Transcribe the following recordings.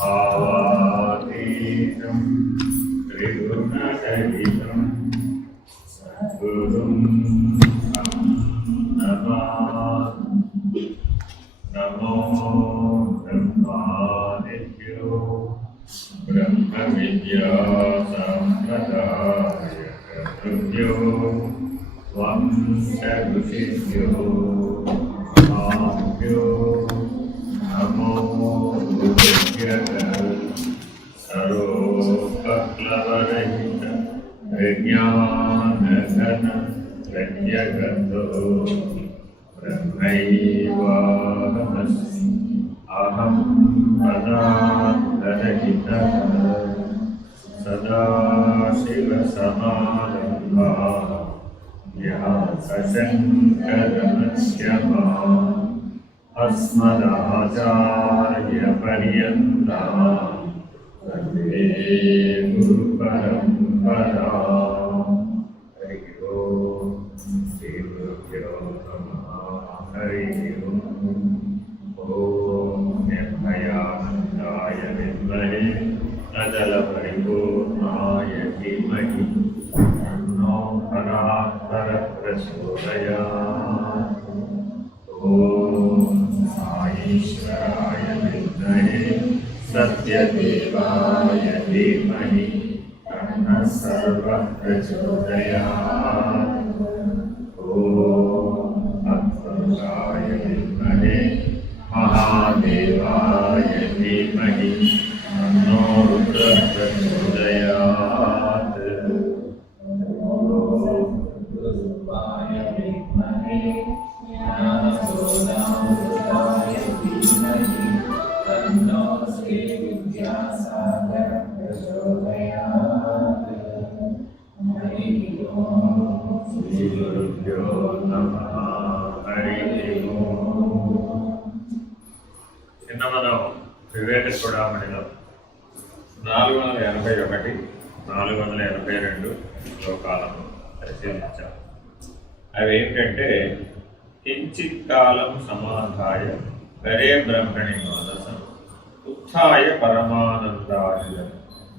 आवातीतं त्रिगुणरहितं सद्गुरुं नमामि। नमो ब्रह्मादिभ्यो ब्रह्मविद्यासम्प्रदायकर्तृभ्यो वंशऋषिभ्यो महाभ्यो नमो गुरुभ्यः। सर्वोपप्लवरहित विज्ञानघन प्रत्यगतो ब्रह्मैवाहमस्मि। अहं पदार्थरहितः सदाशिवसमारम्भाः व्यासशङ्करमध्यमाः अस्मदाचार्यपर्यन्ताः वन्दे गुरुपरम्पराः। हरिः ओम्। श्रीगुरुभ्यो नमः। हरिः ओम्। ॐ निर्भयानन्दाय विद्महे अचलपरिपूर्णाय धीमहि तन्नो परात्परप्रचोदयात्। ॐ साईश्वराय विद्महे सत्यदेवाय धीमहि तन्नः सर्वः प्रचोदयात्। ॐ अत्पुरुषाय विद्महे महादेवाय धीमहि तन्नो रुद्रः प्रचोदयात्। ॐ विद्महे ज्ञानप्रदाय धीमहि तन्नो श्रीविद्यासागरः प्रचोदयात्। हरिः ओम्। श्रीगुरुभ्यो नमः। हरिः ओम्। నిన్న మనం వివేక చూడమణిలో 481, 482 శ్లోకాలను పరిశీలించాం. అవి ఏమిటంటే కించిత్ కాలం సమాధాయ గరే బ్రహ్మణి మానసం ఉత్థాయ పరమానందాయ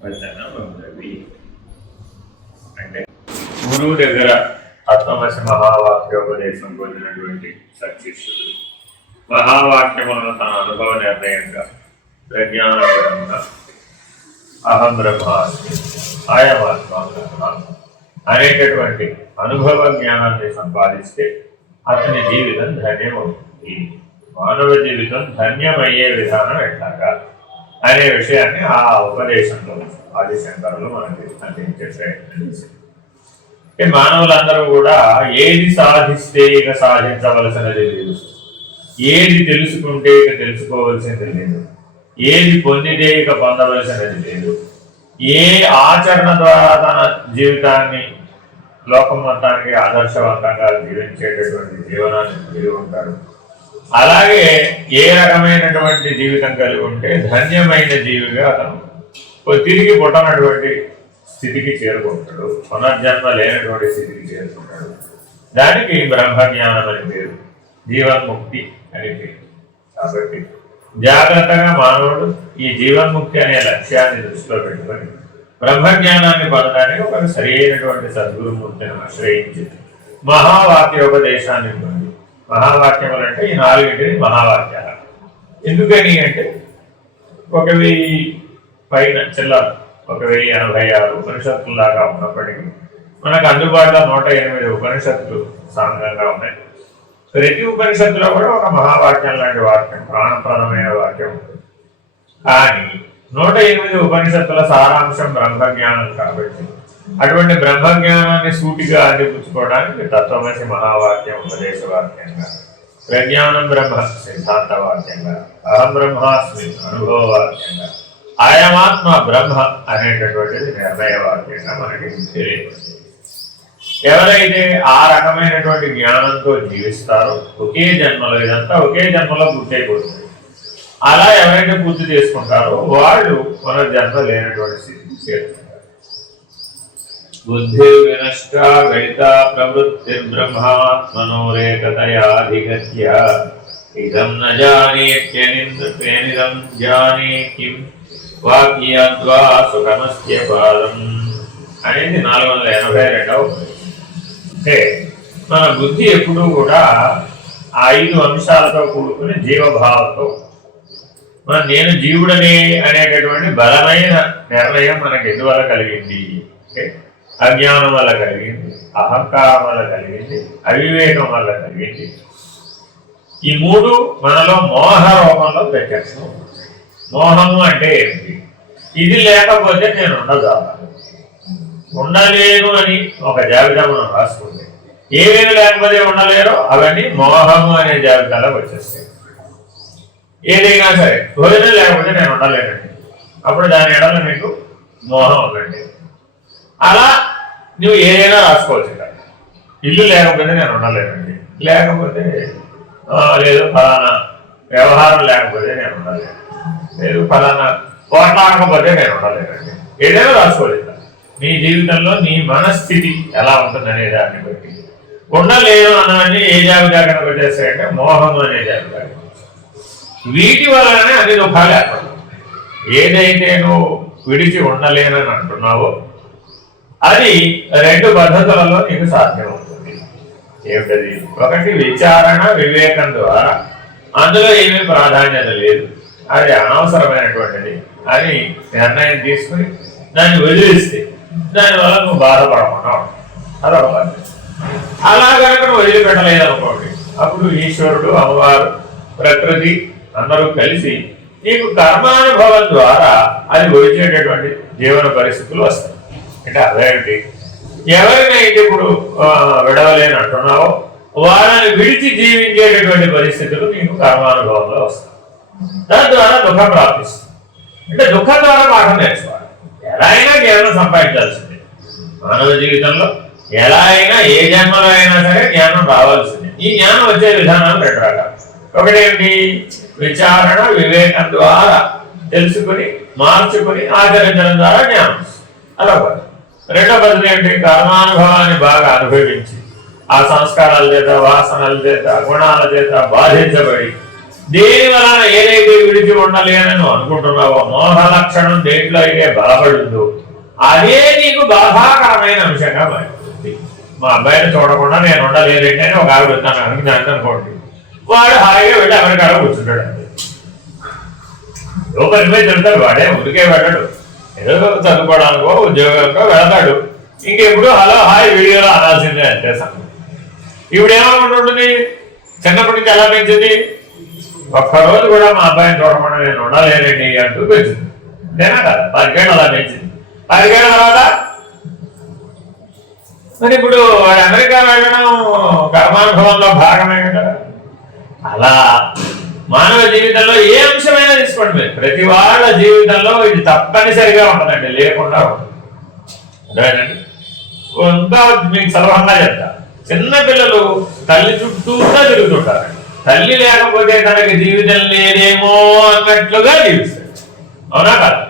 వచనమబ్రవీ. అంటే గురువు దగ్గర తత్వమసి మహావాక్యోపదేశం పొందినటువంటి సత్శిష్యుడు మహావాక్యములను తన అనుభవ నిర్ణయంగా ప్రజ్ఞానంగా అహం బ్రహ్మాస్మి ఆయమాత్మ బ్రహ్మ అనేటటువంటి అనుభవ జ్ఞానాన్ని సంపాదిస్తే అతని జీవితం ధన్యమవుతుంది. మానవ జీవితం ధన్యమయ్యే విధానం ఎట్లాగా అనే విషయాన్ని ఆ ఉపదేశంలో ఆదిశంకరులు మనకి అందించే ప్రయత్నం చేశారు. మానవులందరూ కూడా ఏది సాధిస్తే ఇక సాధించవలసినది లేదు, ఏది తెలుసుకుంటే ఇక తెలుసుకోవలసింది లేదు, ఏది పొందితే ఇక పొందవలసినది లేదు, ఏ ఆచరణ ద్వారా తన జీవితాన్ని లోకం మొత్తానికి ఆదర్శవంతంగా జీవించేటటువంటి జీవనాన్ని కలిగి ఉంటాడు. అలాగే ఏ రకమైనటువంటి జీవితం కలిగి ఉంటే ధన్యమైన జీవిగా అతను తిరిగి పుట్టనటువంటి స్థితికి చేరుకుంటాడు, పునర్జన్మ లేనటువంటి స్థితికి చేరుకుంటాడు. దానికి బ్రహ్మజ్ఞానం అని పేరు, జీవన్ముక్తి అని పేరు. కాబట్టి జాగ్రత్తగా మానవుడు ఈ జీవన్ముక్తి అనే లక్ష్యాన్ని దృష్టిలో పెట్టుకొని బ్రహ్మజ్ఞానాన్ని పొందడానికి ఒక సరైనటువంటి సద్గురుమూర్తిని ఆశ్రయించి మహావాక్యోపదేశాన్ని పొంది, మహావాక్యములు అంటే ఈ 4 మహావాక్యాలు. ఎందుకని అంటే 1000 పైన చిల్లర 1086 ఉపనిషత్తుల దాకా ఉన్నప్పటికీ మనకు అందుబాటులో 108 ఉపనిషత్తులు సాంగంగా ఉన్నాయి. ప్రతి ఉపనిషత్తులో కూడా ఒక మహావాక్యం లాంటి వాక్యం, ప్రాణప్రదమైన వాక్యం ఉంటుంది. కానీ 108 ఉపనిషత్తుల సారాంశం బ్రహ్మజ్ఞానం కాబట్టి అటువంటి బ్రహ్మజ్ఞానాన్ని సూటిగా అందిపుచ్చుకోవడానికి తత్వమసి మహావాక్యం ఉపదేశ వాక్యంగా, ప్రజ్ఞానం బ్రహ్మ సిద్ధాంత వాక్యంగా, అహం బ్రహ్మాస్మి అనుభవ వాక్యంగా, ఆయమాత్మ బ్రహ్మ అనేటటువంటిది నిర్ణయ వాక్యంగా మనకి తెలియదు. ఎవరైతే ఆ రకమైనటువంటి జ్ఞానంతో జీవిస్తారో ఒకే జన్మలో, ఇదంతా ఒకే జన్మలో పూర్తి అయిపోతుంది. అలా ఎవరైతే పూర్తి చేసుకుంటారో వాళ్ళు పునర్జన్మ లేనటువంటి స్థితికి చేరుకుంటారు. బుద్ధి వినష్ట గణిత ప్రవృత్తిర్బ్రహ్మాత్మనోరేకతయాధిగత్య ఇదం న జానేత్యనిదం జానే కిం వాక్యాద్వా సుఖమస్య పాదం అనేది 482వ. అంటే మన బుద్ధి ఎప్పుడూ కూడా 5 అంశాలతో కూడుకుని జీవభావంతో నేను జీవుడనే అనేటటువంటి బలమైన నిర్ణయం మనకి ఎందువల్ల కలిగింది అంటే అజ్ఞానం వల్ల కలిగింది, అహంకారం వల్ల కలిగింది, అవివేకం వల్ల కలిగింది. ఈ 3 మనలో మోహ రూపంలో ప్రత్యక్షం. మోహము అంటే ఏమిటి? ఇది లేకపోతే నేను ఉండలేను అని ఒక జాబితా మనం రాసుకుంటే ఏమేమి లేకపోతే ఉండలేరో అవన్నీ మోహము అనే జాబితాలోకి వచ్చేస్తాయి. ఏదైనా సరే భోజనం లేకపోతే నేను ఉండలేనండి, అప్పుడు దాని ఎడల మీకు మోహం ఉందండి. అలా నువ్వు ఏదైనా రాసుకోవచ్చు. ఇల్లు లేకపోతే నేను ఉండలేనండి, లేకపోతే లేదు ఫలానా వ్యవహారం లేకపోతే నేను ఉండలేను, లేదు ఫలానా పోట్లాడకపోతే నేను ఉండలేనండి. ఏదైనా రాసుకోలేదు. నీ జీవితంలో నీ మనస్థితి ఎలా ఉంటుందనే దాన్ని బట్టి ఉండలేను అన్నవన్నీ ఏ జాబితా కనుక వచ్చేస్తాయంటే మోహం అనే జాబితా. వీటి వలననే అన్ని దుఃఖాలు ఏర్పడతాయి. ఏదైతే నువ్వు విడిచి ఉండలేనని అంటున్నావో అది 2 పద్ధతులలో నీకు సాధ్యమవుతుంది. ఏమిటది? ఒకటి విచారణ వివేకం ద్వారా, అందులో ఏమీ ప్రాధాన్యత లేదు, అది అనవసరమైనటువంటిది అని నిర్ణయం తీసుకుని దాన్ని వదిలిస్తే దానివల్ల నువ్వు బాధపడకుండా ఉంటావు. అదొక పద్ధతి. అలా కనుక నువ్వు వదిలిపెట్టలేదు అనుకోండి, అప్పుడు ఈశ్వరుడు, అమ్మవారు, ప్రకృతి అందరూ కలిసి నీకు కర్మానుభవం ద్వారా అది వచ్చేటటువంటి జీవన పరిస్థితులు వస్తాయి. అంటే అదేంటి? ఎవరినైతే ఇప్పుడు విడవలేని అంటున్నావో వాళ్ళని విడిచి జీవించేటటువంటి పరిస్థితులు నీకు కర్మానుభవంలో వస్తాయి. దాని ద్వారా దుఃఖం ప్రాప్తిస్తుంది. అంటే దుఃఖం ద్వారా పాఠం నేర్చుకోవాలి. ఎలా అయినా జ్ఞానం సంపాదించాల్సిందే. మానవ జీవితంలో ఎలా అయినా ఏ జన్మలో అయినా సరే జ్ఞానం రావాల్సిందే. ఈ జ్ఞానం వచ్చే విధానాలు 2 రకాలు. ఒకటేమిటి? విచారణ వివేకం ద్వారా తెలుసుకుని మార్చుకుని ఆచరించడం ద్వారా జ్ఞానం. అదొక. రెండో పద్ధతి ఏంటి? కర్మానుభవాన్ని బాగా అనుభవించి ఆ సంస్కారాల చేత, వాసనల చేత, గుణాల చేత బాధించబడి దేని వలన ఏదైతే విడిచి ఉండలేనని నువ్వు అనుకుంటున్నావో, మోహ లక్షణం దేంట్లో అయితే బలపడుతుందో అదే నీకు బాధాకరమైన అంశంగా మారిపోతుంది. మా అబ్బాయిని చూడకుండా నేను ఉండలేదంటే ఒక ఆవిడ వస్తాను అనుకోండి, వాడు హాయిగా వెళ్ళి అమెరికాలో కూర్చుంటాడు. అంతే. పని మీద తింటాడు, వాడే ఉరికే వెళ్ళాడు. ఏదో చదువుకోవడానికో ఉద్యోగానికో వెళతాడు. ఇంకెప్పుడు హలో హాయ్ వీడియోలో అనాల్సిందే అంతే సంగతి. ఇప్పుడు ఏమనుకుంటుంటుంది? చిన్నప్పటి నుంచి ఎలా పెంచింది? ఒక్కరోజు కూడా మా అబ్బాయిని చూడకుండా నేను ఉండలేనండి అంటూ పెంచింది. అంతేనా కదా? 10 ఏళ్ళు అలా పెంచింది. 10 ఏళ్ళ తర్వాత మరి ఇప్పుడు వాడు అమెరికా వెళ్ళడం కర్మానుభవంలో భాగమే కదా. అలా మానవ జీవితంలో ఏ అంశమైనా తీసుకోండి మీరు, ప్రతి వాళ్ళ జీవితంలో ఇది తప్పనిసరిగా ఉంటుందండి, లేకుండా ఉంటుంది. అదేనండి. ఇంకా మీకు సులభంగా చెప్తా. చిన్నపిల్లలు తల్లి చుట్టూగా తిరుగుతుంటారు. తల్లి లేకపోతే తనకి జీవితం లేదేమో అన్నట్లుగా జీవిస్తాడు. అవునా కదా?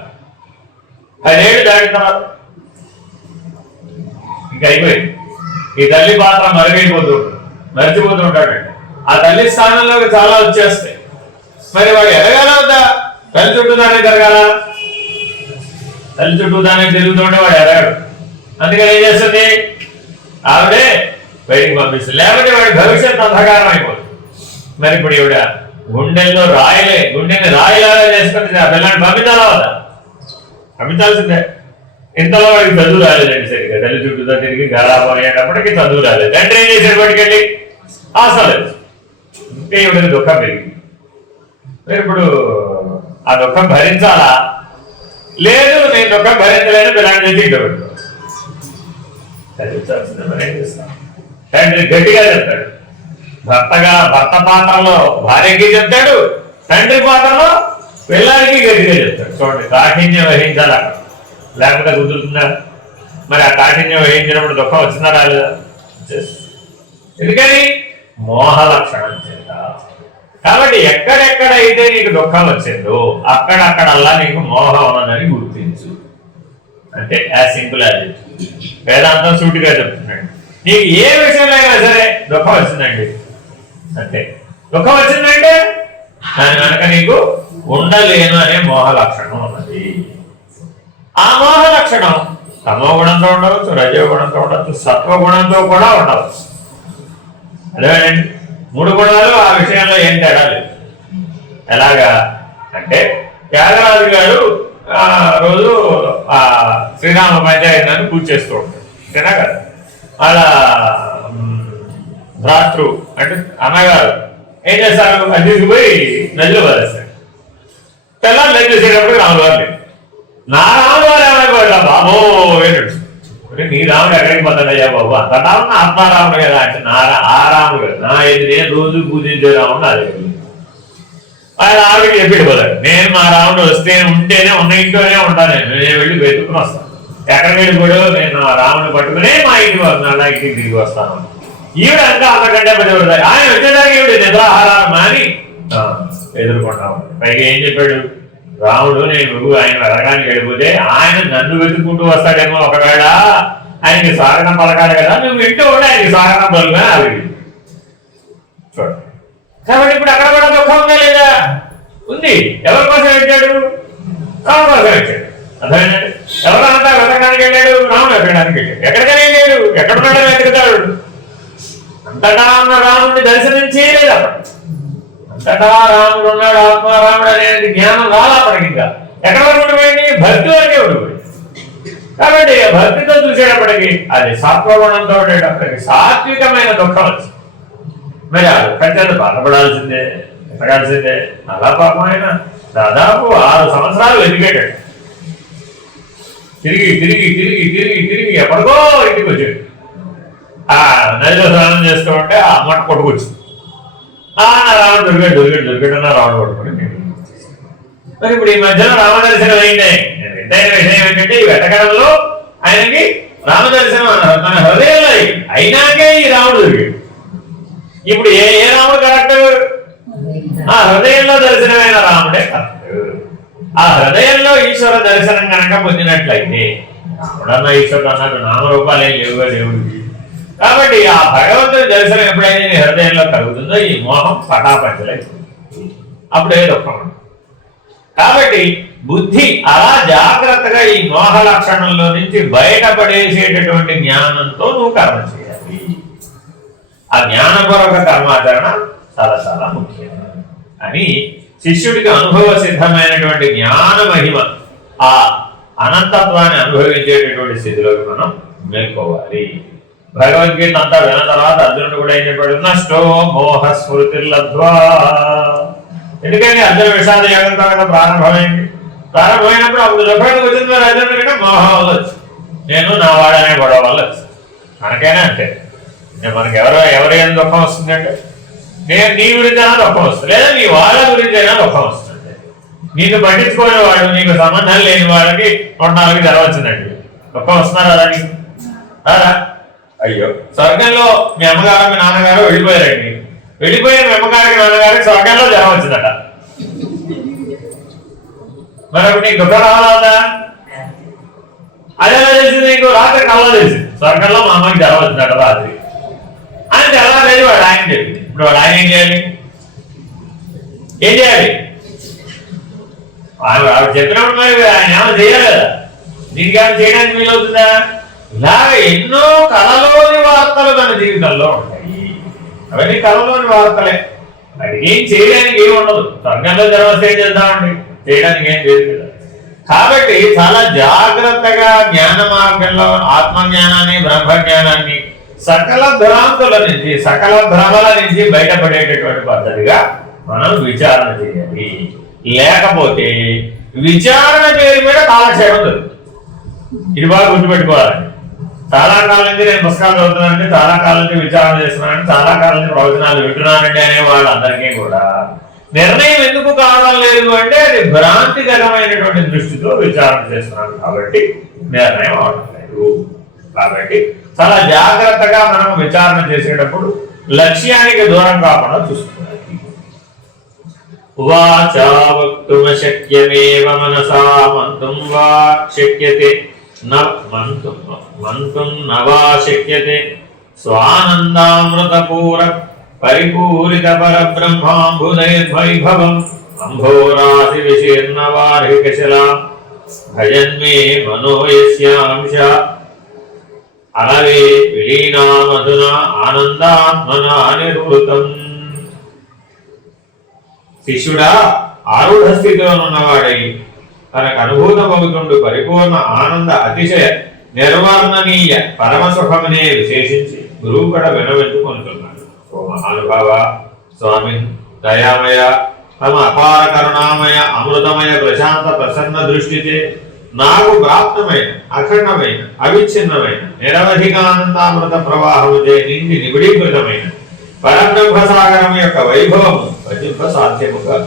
10 ఏళ్ళు దాటిన తర్వాత ఇంకా అయిపోయింది. ఈ తల్లి పాత్ర మరిచిపోతూ ఉంటాడండి. ఆ తల్లి స్థానంలోకి చాలా వచ్చేస్తాయి. మరి వాడు ఎదగాల వద్దా? తల్లి చుట్టూ దానే తిరగాల. తల్లి చుట్టూ దానే తిరుగుతుంటే వాడు ఎదగాడు. అందుకని ఏం చేస్తుంది? ఆవిడే బయటికి పంపిస్తుంది. లేకపోతే వాడి భవిష్యత్తు అంధకారం అయిపోతుంది. మరి ఇప్పుడు ఈవిడ గుండెని రాయిలాగా చేసుకుని ఆ పిల్లని పంపించాలా వద్దా? పంపించాల్సిందే. ఇంతలో వాడికి చదువు రాలేదండి సరిగ్గా. తల్లి చుట్టూతో తిరిగి గలాపోయేటప్పటికి చదువు రాలేదు. తండ్రి ఏం చేశాడు? వాడికెళ్ళి ఆశలేదు. ఇంకా ఈవిడకి దుఃఖం పెరిగింది. మరి ఇప్పుడు ఆ దుఃఖం భరించాలా? లేదు, నేను దుఃఖం భరించలేను, పిల్లని చేసి ఇంట్లో పెట్టుకో. చదివించాల్సిందే. మరి ఏం చేస్తాం? తండ్రి గట్టిగా చెప్తాడు. భర్త పాత్రలో భార్యకి చెప్తాడు, తండ్రి పాత్రలో పిల్లాడికి గట్టిగా చెప్తాడు. చూడండి, కాఠిన్యం వహించాలా, లేకపోతే కుదురుతుందా? మరి ఆ కాఠిన్యం వహించినప్పుడు దుఃఖం వచ్చిందా రాలేదా? ఎందుకని? మోహ లక్షణం చేత. కాబట్టి ఎక్కడెక్కడైతే నీకు దుఃఖం వచ్చిందో అక్కడక్కడల్లా నీకు మోహం ఉన్నదని గుర్తించు. అంటే యాజ్ సింపుల్ యాజ్ ఇట్. వేదాంతం సూటిగా చెప్తున్నాడు. నీకు ఏ విషయంలో అయినా సరే దుఃఖం వచ్చిందండి అంటే, దుఃఖం వచ్చిందంటే దాని కనుక నీకు ఉండలేను అనే మోహ లక్షణం ఉన్నది. ఆ మోహ లక్షణం తమో గుణంతో ఉండవచ్చు, రజోగుణంతో ఉండవచ్చు, సత్వగుణంతో కూడా ఉండవచ్చు. అదేనండి, 3 గుణాలు ఆ విషయంలో ఏం తేడా లేదు. ఎలాగా అంటే త్యాగరాజు గారు రోజు శ్రీరామ పంచాయతీ పూజ చేస్తూ ఉంటాడు. అంతేనా కదా? అలా భ్రాతృ అంటే అన్నగారు ఏం చేస్తారు, అది తీసుకుపోయి నదిలో వదిలేస్తారు. తెల్లారి నది చేసేటప్పుడు రాములు వారు లేదు. నా రాములు వారు ఏమైపోయాడు బాబో వేడు, నీ రాముడు ఎక్కడికి పోతాడయ్యా బాబు, అంత రాముడు ఆత్మారాముడు కదా అంటే ఆ రాముడు కదా, నా ఇది నేను రోజు పూజించే రాముడు అదే. ఆయన ఆవిడకి చెప్పి పోతాడు, నేను మా రాముడు వస్తే ఉంటేనే ఉన్న ఇంట్లోనే ఉంటాను, నేను వెళ్ళి వెతుకుని వస్తాను. ఎక్కడికి వెళ్ళిపోయాడు, నేను ఆ రాముడు పట్టుకునే మా ఇంటికి వస్తున్నాడు, నా ఇంటికి తిరిగి వస్తాను. ఈవిడ అంతా అంతకంటే పడిపోతాయి. ఆయన వచ్చేదానికి ఈవిడ నిద్రాహారాలు మాని ఎదుర్కొంటాం. పైగా ఏం చెప్పాడు, రాముడు నేను ఆయన వెతకానికి వెళ్ళిపోతే ఆయన నన్ను వెతుక్కుంటూ వస్తాడేమో, ఒకవేళ ఆయనకి స్వాగతం పలకాలి కదా, నువ్వు వింటూ ఉంటే ఆయనకి స్వాగతం పలుకుని ఆవిడ చూడ. కాబట్టి ఇప్పుడు అక్కడ కూడా దుఃఖం ఉందా లేదా? ఉంది. ఎవరి కోసం వచ్చాడు? రాముడు కోసం వచ్చాడు. అర్థమైందండి. ఎవరంతా వెతకడానికి వెళ్ళాడు, రాముడు వెతకడానికి వెళ్ళాడు. ఎక్కడికైనా వెళ్ళాడు, ఎక్కడున్నాడో వెతుకుతాడు. అంతటా ఉన్న రాముడిని దర్శనం చేయలేదు అప్పుడు. అంతటా రాముడు ఉన్నాడు, ఆత్మారాముడు అనేది జ్ఞానం రాలప్పటికి. ఇంకా ఎక్కడ వరకు ఉండిపోయింది? భక్తి వరకే ఉండిపోయింది. కాబట్టి భక్తితో చూసేటప్పటికి అది సత్వగుణంతో ఉండేటప్పటికి సాత్వికమైన దుఃఖం వచ్చింది. మరి ఆ దుఃఖం బాధపడాల్సిందే, ఎతగాల్సిందే. అలా పాపం ఆయన దాదాపు 6 సంవత్సరాలు వెతికేటాడు. తిరిగి తిరిగి తిరిగి తిరిగి తిరిగి ఎప్పటికో ఇంటికి వచ్చాడు. ఆ నదిలో స్నానం చేస్తూ ఉంటే ఆ అమ్మ కొట్టుకొచ్చింది. రావణ దొరికాడు రావణ కొట్టుకుని. మరి ఇప్పుడు ఈ మధ్యలో రామదర్శనం అయిందే. ఎంతైన విషయం ఏంటంటే ఈ వెతకడంలో ఆయనకి రామదర్శనం తన హృదయంలో అయినాకే ఈ రాముడు దొరికాడు. ఇప్పుడు ఏ రాముడు కరెక్ట్? ఆ హృదయంలో దర్శనమైన రాముడే కరెక్ట్. ఆ హృదయంలో ఈశ్వర దర్శనం కనుక పొందినట్లయితే, రాముడన్న ఈశ్వరుడు అన్నట్టు నామరూపాలే లేవుగా దేవుడికి. కాబట్టి ఆ భగవంతుని దర్శనం ఎప్పుడైతే నీ హృదయంలో కలుగుతుందో ఈ మోహం పటాపంచలేదు, అప్పుడే దుఃఖం. కాబట్టి బుద్ధి అలా జాగ్రత్తగా ఈ మోహ లక్షణంలో నుంచి బయటపడేసేటటువంటి జ్ఞానంతో నువ్వు కర్మ చేయాలి. ఆ జ్ఞానపూర్వక కర్మాచరణ చాలా చాలా ముఖ్యం అని శిష్యుడికి అనుభవ సిద్ధమైనటువంటి జ్ఞాన మహిమ, ఆ అనంతత్వాన్ని అనుభవించేటటువంటి స్థితిలోకి మనం మేల్కోవాలి. భగవద్గీత అంతా విన్న తర్వాత అర్జునుడు కూడా ఏం చెప్పాడు? నష్టో మోహ స్మృతిర్లబ్ధ్వా. ఎందుకని అర్జున విషాద యోగంతో కదా ప్రారంభమైంది. ప్రారంభమైనప్పుడు అప్పుడు దుఃఖానికి వచ్చింది. మరి అర్జునుడు కంటే మోహం వల్ల వచ్చి, నేను నా వాడనే గొడవ వల్ల వచ్చి. మనకైనా అంతే, మనకి ఎవరి ఏం దుఃఖం వస్తుందంటే, నేను నీ గురించైనా దుఃఖం వస్తుంది, లేదా నీ వాళ్ళ గురించైనా దుఃఖం వస్తుంది. నీకు పట్టించుకోని వాడు, నీకు సంబంధం లేని వాళ్ళకి 4 జ్వరం వచ్చిందండి, దుఃఖం వస్తున్నారా దానికి? రాదా? అయ్యో, స్వర్గంలో మీ అమ్మగారు మీ నాన్నగారు వెళ్ళిపోయారండి, వెళ్ళిపోయిన మీ అమ్మగారికి నాన్నగారికి స్వర్గంలో జ్వరం వచ్చిందట. మరి అప్పుడు నీకు దుఃఖం రావాలా? అదేలా తెలిసింది నీకు? రాత్రి కళ్ళ తెలిసింది, స్వర్గంలో మా అమ్మకి జ్వరం వచ్చిందట రాత్రి అని. ఎలా లేదు వాడు ఆయన చెప్పింది. ఇప్పుడు వాడు ఆయన ఏం చేయాలి? ఆవిడ చెప్పినప్పుడు మరి ఆయన ఏమైనా చేయాలి కదా, దీనికి ఏమైనా చేయడానికి వీలవుతుందా? ఇలాగ ఎన్నో కళలోని వార్తలు తన జీవితంలో ఉంటాయి. అవన్నీ కళలోని వార్తలే, వాటికి ఏం చేయడానికి ఏమి ఉండదు. స్వర్గంలో జన్మస్తే ఏం చేద్దామండి, చేయడానికి ఏం చేయదు కదా. కాబట్టి చాలా జాగ్రత్తగా జ్ఞాన మార్గంలో ఆత్మజ్ఞానాన్ని, బ్రహ్మజ్ఞానాన్ని సకల భ్రాంతుల నుంచి, సకల భ్రమల నుంచి బయటపడేటటువంటి పద్ధతిగా మనం విచారణ చేయాలి. లేకపోతే విచారణ పేరు మీద కాలక్షేపం జరుగుతుంది. ఇది బాగా గుర్తుపెట్టుకోవాలండి. చాలా కాలం నుంచి నేను పుస్తకాలు చదువుతున్నానండి, చాలా కాలం నుంచి విచారణ చేస్తున్నానండి, చాలా కాలం నుంచి ప్రవచనాలు వింటున్నానండి అనే వాళ్ళందరికీ కూడా నిర్ణయం ఎందుకు కావడం లేదు అంటే, అది భ్రాంతికరమైనటువంటి దృష్టితో విచారణ చేస్తున్నాను కాబట్టి నిర్ణయం అవడం లేదు. కాబట్టి చాలా జాగ్రత్తగా మనం విచారణ చేసేటప్పుడు లక్ష్యానికి దూరం కాకుండా చూసుకోవాలి. వాచా వక్తుమ శక్యమేవ మనసా మంతుం వా శక్యతే మంతుం నవా శక్యతే స్వానందామృతపూర పరిపూరిత పరబ్రహ్మాంబుదైర్వైభవం అంభోరాసి విశీర్ణవార్హికశలా భజన్మే మనోయస్యాంశ అలవే విలీనామధునా ఆనందాత్మనా నిర్వృతం. శిష్యుడా ఆరూఢ స్థితిలో ఉన్నవాడై తనకు అనుభూతమవుతుండు పరిపూర్ణ ఆనంద అతిశయ నిర్వర్ణనీయ పరమసుఖమునే విశేషించి గురువు కూడా వినవెందుకుంటున్నాడు. ఓ మహానుభావ, స్వామి దయామయ, తమ అపార కరుణామయ అమృతమయ ప్రశాంత ప్రసన్న దృష్టిచే నాకు ప్రాప్తమైన అఖండమైన అవిచ్ఛిన్నమైన నిరవధికానందామృత ప్రవాహముచే నిండి నిబిడీకృతమైన పరబ్రహ్మసాగరం యొక్క వైభవము వచింప సాధ్యముగా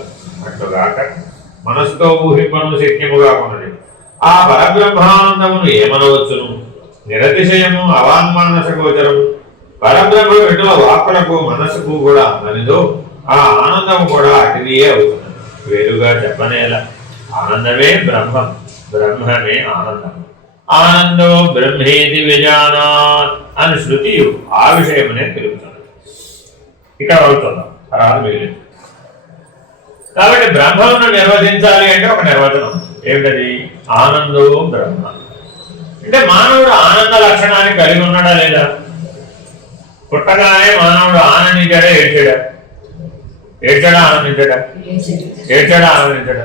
అట్టుగాక మనసుతో ఊహింపను శక్యముగా ఉన్నది. ఆ పరబ్రహ్మానందమును ఏమనవచ్చును? నిరతిశయము అవాన్మానస గోచరము. పరబ్రహ్మ విటుల వాక్కులకు మనసుకు కూడా అందనిదో ఆ ఆనందము కూడా అటువే అవుతున్నది. వేరుగా చెప్పనేలా. ఆనందమే బ్రహ్మం, బ్రహ్మమే ఆనందం. ఆనందో బ్రహ్మేది విజానాత్ అని శృతియు ఆ విషయమనే తెలుపుతున్నది. ఇక్కడ అవుతున్నాం తర్వాత మిగిలింది. కాబట్టి బ్రహ్మను నిర్వచించాలి అంటే ఒక నిర్వచనం ఏమిటది? ఆనందో బ్రహ్మ. అంటే మానవుడు ఆనంద లక్షణాన్ని కలిగి ఉన్నాడా లేదా? పుట్టగానే మానవుడు ఆనందించాడా ఏడ్చాడా? ఏడ్చాడా ఆనందించాడా? ఏడ్చాడా ఆనందించాడా?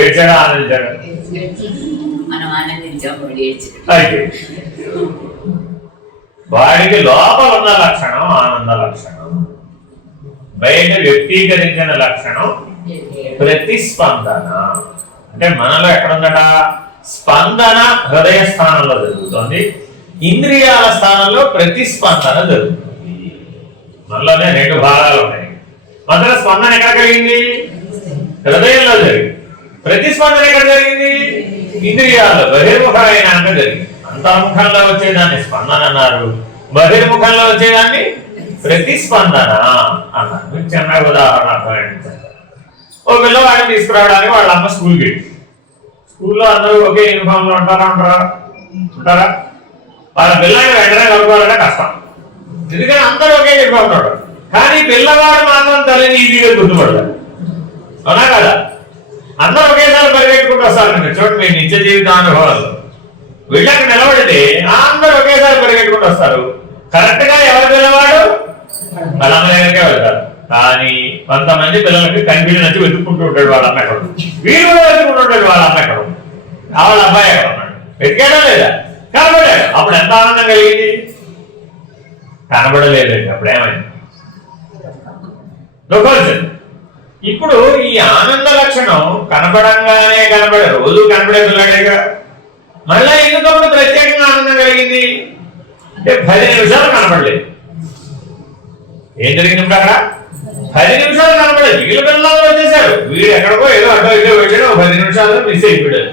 ఏడ్చాడా ఆనందించాడా? అయితే వాడికి లోపల ఉన్న లక్షణం ఆనంద లక్షణం, బయట వ్యక్తీకరించిన లక్షణం ప్రతిస్పందన. అంటే మనలో ఎక్కడుందట? స్పందన హృదయ స్థానంలో జరుగుతుంది, ఇంద్రియాల స్థానంలో ప్రతిస్పందన జరుగుతుంది. మనలోనే రెండు భాగాలు ఉన్నాయి. మొదట స్పందన ఎక్కడ కలిగింది? హృదయంలో జరిగింది. ప్రతిస్పందన ఎక్కడ జరిగింది? ఇంద్రియాల్లో బహిర్ముఖమైనాక జరిగింది. అంతర్ముఖంలో వచ్చేదాన్ని స్పందన అన్నారు, బహిర్ముఖంలో వచ్చేదాన్ని ప్రతిస్పందన అన్నారు. మీకు చిన్న ఉదాహరణ అర్థమైంది. ఓ పిల్లవాడిని తీసుకురావడానికి వాళ్ళ అమ్మ స్కూల్కి వెళ్ళి, స్కూల్లో అందరూ ఒకే యూనిఫామ్ లో ఉంటారా? వాళ్ళ పిల్లల్ని వెంటనే కలుపుకోవాలంటే కష్టం, ఎందుకని అందరూ ఒకే యూనిఫామ్ ఉంటారు. కానీ పిల్లవాడు మాత్రం తల్లిని ఈజీగా గుర్తుపడతారు, అవునా కదా? అందరూ ఒకేసారి పరిగెట్టుకుంటూ వస్తారు. చూడండి మీ నిత్య జీవితానుభవాల్లో వీళ్ళకి నిలబడితే అందరూ ఒకేసారి పరిగెట్టుకుంటూ వస్తారు. కరెక్ట్ గా ఎవరు పిల్లవాడు వాళ్ళ అమ్మ దగ్గరికే వెళ్తారు. కానీ కొంతమంది పిల్లలకి కన్ఫ్యూజన్ వచ్చి వెతుక్కుంటూ ఉంటాడు వాళ్ళ అమ్మ ఎక్కడ, వీడు కూడా వెతుక్కుంటూ ఉంటాడు వాళ్ళ అమ్మ ఎక్కడ, వాళ్ళ అబ్బాయి ఎక్కడ ఉన్నాడు, వెతికాడా లేదా? కనబడలేదు. అప్పుడు ఎంత ఆనందం కలిగింది? కనబడలేదండి. అప్పుడేమైంది? దుఃఖం. ఇప్పుడు ఈ ఆనంద లక్షణం కనపడంగానే రోజు కనపడే పిల్లాడేగా, మళ్ళా ఎందుకప్పుడు ప్రత్యేకంగా ఆనందం కలిగింది అంటే 10 నిమిషాలు కనపడలేదు. ఏం జరిగింది ఇప్పుడు అక్కడ? 10 నిమిషాలు కనపడలేదు. మిగిలిన పిల్లలు వచ్చేసాడు, వీడు ఎక్కడికో ఏదో అటో ఇటో వచ్చాడు, 10 నిమిషాల్లో మిస్ అయిపోయాడు.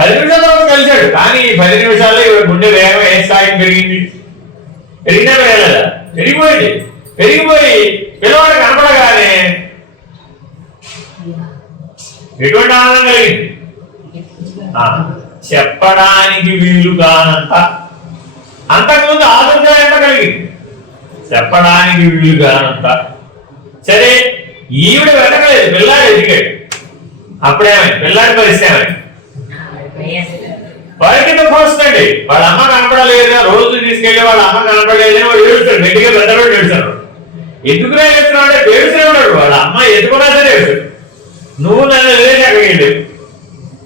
10 నిమిషాల్లో కలిశాడు. కానీ 10 నిమిషాల్లో గుండె వేగం ఏ స్థాయికి పెరిగింది? పెరిగినా పెరగలేదా? పెరిగిపోయింది. పెరిగిపోయి పిల్లవాడు కనపడగానే ఎటువంటి ఆనందం కలిగింది? చెప్పడానికి వీలు కానంత. అంతకుముందు ఆదుర్ద ఎంత కలిగింది? చెప్పడానికి వీలు కానంత. సరే, ఈవిడ వెతకలేదు, పిల్లాడు ఎదిగాడు. అప్పుడేమైంది? పిల్లాడి పరిస్థితి ఏమైంది? వాడికి దుఃఖం వస్తుంది. వాళ్ళ అమ్మ కనపడలేదు, రోజు తీసుకెళ్లి వాళ్ళ అమ్మ కనపడలేదని వాడు ఏడుస్తాడు. గట్టిగా పెద్దవాడు ఏడుస్తాడు. ఎందుకు ఏడుస్తున్నాడు అంటే ఏడుస్తూనే ఉన్నాడు. వాళ్ళ అమ్మ ఎదుకున్నా సరే ఏడుస్తాడు. నువ్వు నన్ను లేచి అక్కడికి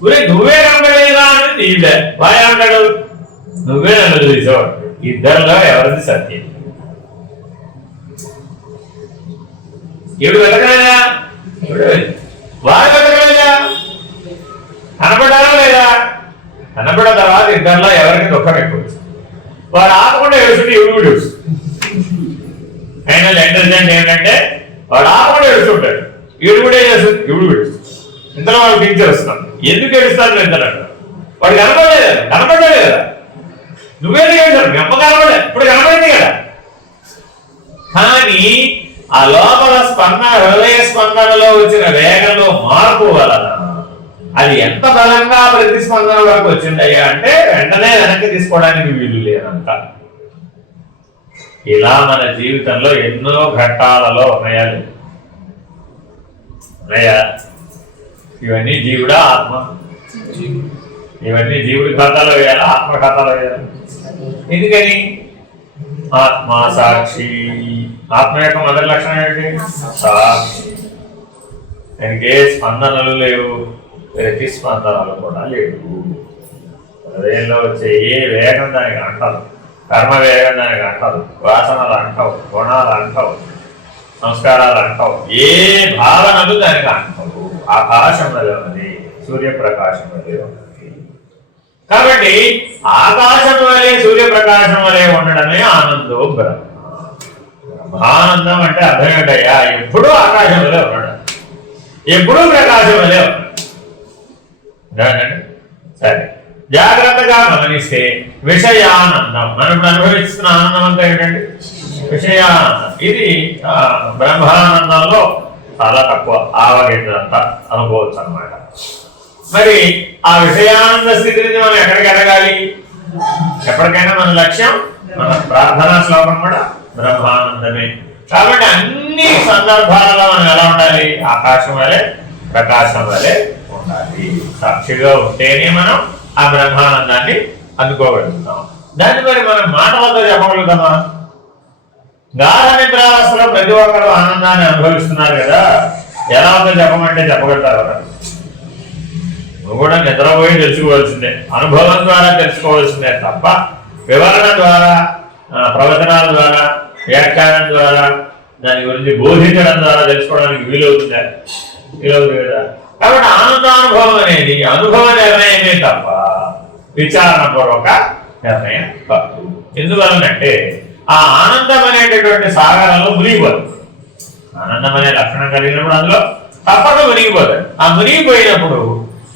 వెళ్ళి నువ్వే కనపడలేదా అని నీళ్ళే వాడు నువ్వే నన్ను చూసేవాడు. ఇద్దరిలో ఎవరిది సత్యం? ఎవడు వెతకలేదా? వాడు వెతకలేదా? కనపడాలా లేదా? కనపడిన తర్వాత ఇద్దరిలో ఎవరికి దుఃఖం ఎక్కువ? వాడు ఆపకుండా ఏడుస్తుంటే ఎవడు కూడా ఏడుస్తుంది. ఫైనల్ ఎంటర్టైన్మెంట్ ఏంటంటే వాడు ఆపకుండా ఏడుస్తుంటాడు, ఈడు కూడా ఏం చేస్తుంది, ఎవడు కూడా ఏడుస్తుంది. ఇంతలో వాళ్ళు టీచర్ వస్తాను. ఎందుకు ఏడుస్తాను ఇద్దరు అంటారు. వాడు కనపడలేదు కదా, నువ్వేది ఏడుస్తాడు, మీ అమ్మ కనపడలే, ఇప్పుడు కనపడింది కదా. కానీ ఆ లోపల స్పందన, హృదయ స్పందనలో వచ్చిన వేగంలో మార్పు వలన అది ఎంత బలంగా ప్రతిస్పందన వరకు వచ్చిందయ్యా అంటే వెంటనే వెనక్కి తీసుకోవడానికి వీలు లేనంత. ఇలా మన జీవితంలో ఎన్నో ఘట్టాలలో ఉన్నాయాలి. అయ్యా ఇవన్నీ జీవుడా ఆత్మ? ఇవన్నీ జీవుడి ఖాతాలో వేయాలా ఆత్మ ఖాతాలో వేయాలి? ఎందుకని? ఆత్మ సాక్షి. ఆత్మ యొక్క మొదటి లక్షణం ఏంటి? సాక్షి. దానికి ఏ స్పందనలు లేవు, ప్రతి స్పందనలు కూడా లేవు. హృదయంలో వచ్చే ఏ వేగం దానికి అంటారు, కర్మ వేగం దానికి అంటారు, వాసనలు అంటావు, గుణాలు అంటావు, సంస్కారాలు అంటావు, ఏ భావనలు దానికి అంటావు. ఆకాశం వలె ఉన్నది, సూర్యప్రకాశం వలె ఉన్నది. కాబట్టి ఆకాశం వలె సూర్యప్రకాశం వలె ఉండడమే ఆనందో బ్రహ్మ. బ్రహ్మానందం అంటే అర్థం ఏంటయ్యా? ఎప్పుడూ ఆకాశం వలె ఉండడం, ఎప్పుడూ ప్రకాశం వలె ఉండడం. సరే, జాగ్రత్తగా గమనిస్తే విషయానందం, మనం ఇప్పుడు అనుభవిస్తున్న ఆనందం అంతా ఏంటంటే విషయానందం. ఇది బ్రహ్మానందంలో చాలా తక్కువ, ఆవగిందంతా అనుకోవచ్చు అన్నమాట. మరి ఆ విషయానంద స్థితి నుంచి మనం ఎక్కడికి ఎదగాలి? ఎప్పటికైనా మన లక్ష్యం, మన ప్రార్థనా శ్లోకం కూడా బ్రహ్మానందమే. కాబట్టి అన్ని సందర్భాలలో మనం ఎలా ఉండాలి? ఆకాశం వలె ప్రకాశం వలె ఉండాలి. సాక్షిగా ఉంటేనే మనం ఆ బ్రహ్మానందాన్ని అందుకోగలుగుతాం. దాన్ని మరి మనం మాటలతో చెప్పగలుగుతామా? గాఢ నిద్రావస్థలో ప్రతి ఒక్కరు ఆనందాన్ని అనుభవిస్తున్నారు కదా, ఎలా ఉందో చెప్పమంటే చెప్పగలుగుతారు కదా? నువ్వు కూడా నిద్రపోయి తెలుసుకోవాల్సిందే, అనుభవం ద్వారా తెలుసుకోవాల్సిందే తప్ప వివరణ ద్వారా, ప్రవచనాల ద్వారా, వ్యాఖ్యానం ద్వారా, దాని గురించి బోధించడం ద్వారా తెలుసుకోవడానికి వీలవుతుందా? వీలవుతుంది కదా. కాబట్టి ఆనందానుభవం అనేది అనుభవ నిర్ణయమే తప్ప విచారణపూర్వక నిర్ణయం కాదు. ఎందువలనంటే ఆ ఆనందం అనేటటువంటి సాగరంలో మునిగిపోదు. ఆనందం అనే లక్షణం కలిగినప్పుడు అందులో తప్పక మునిగిపోతాడు. ఆ మునిగిపోయినప్పుడు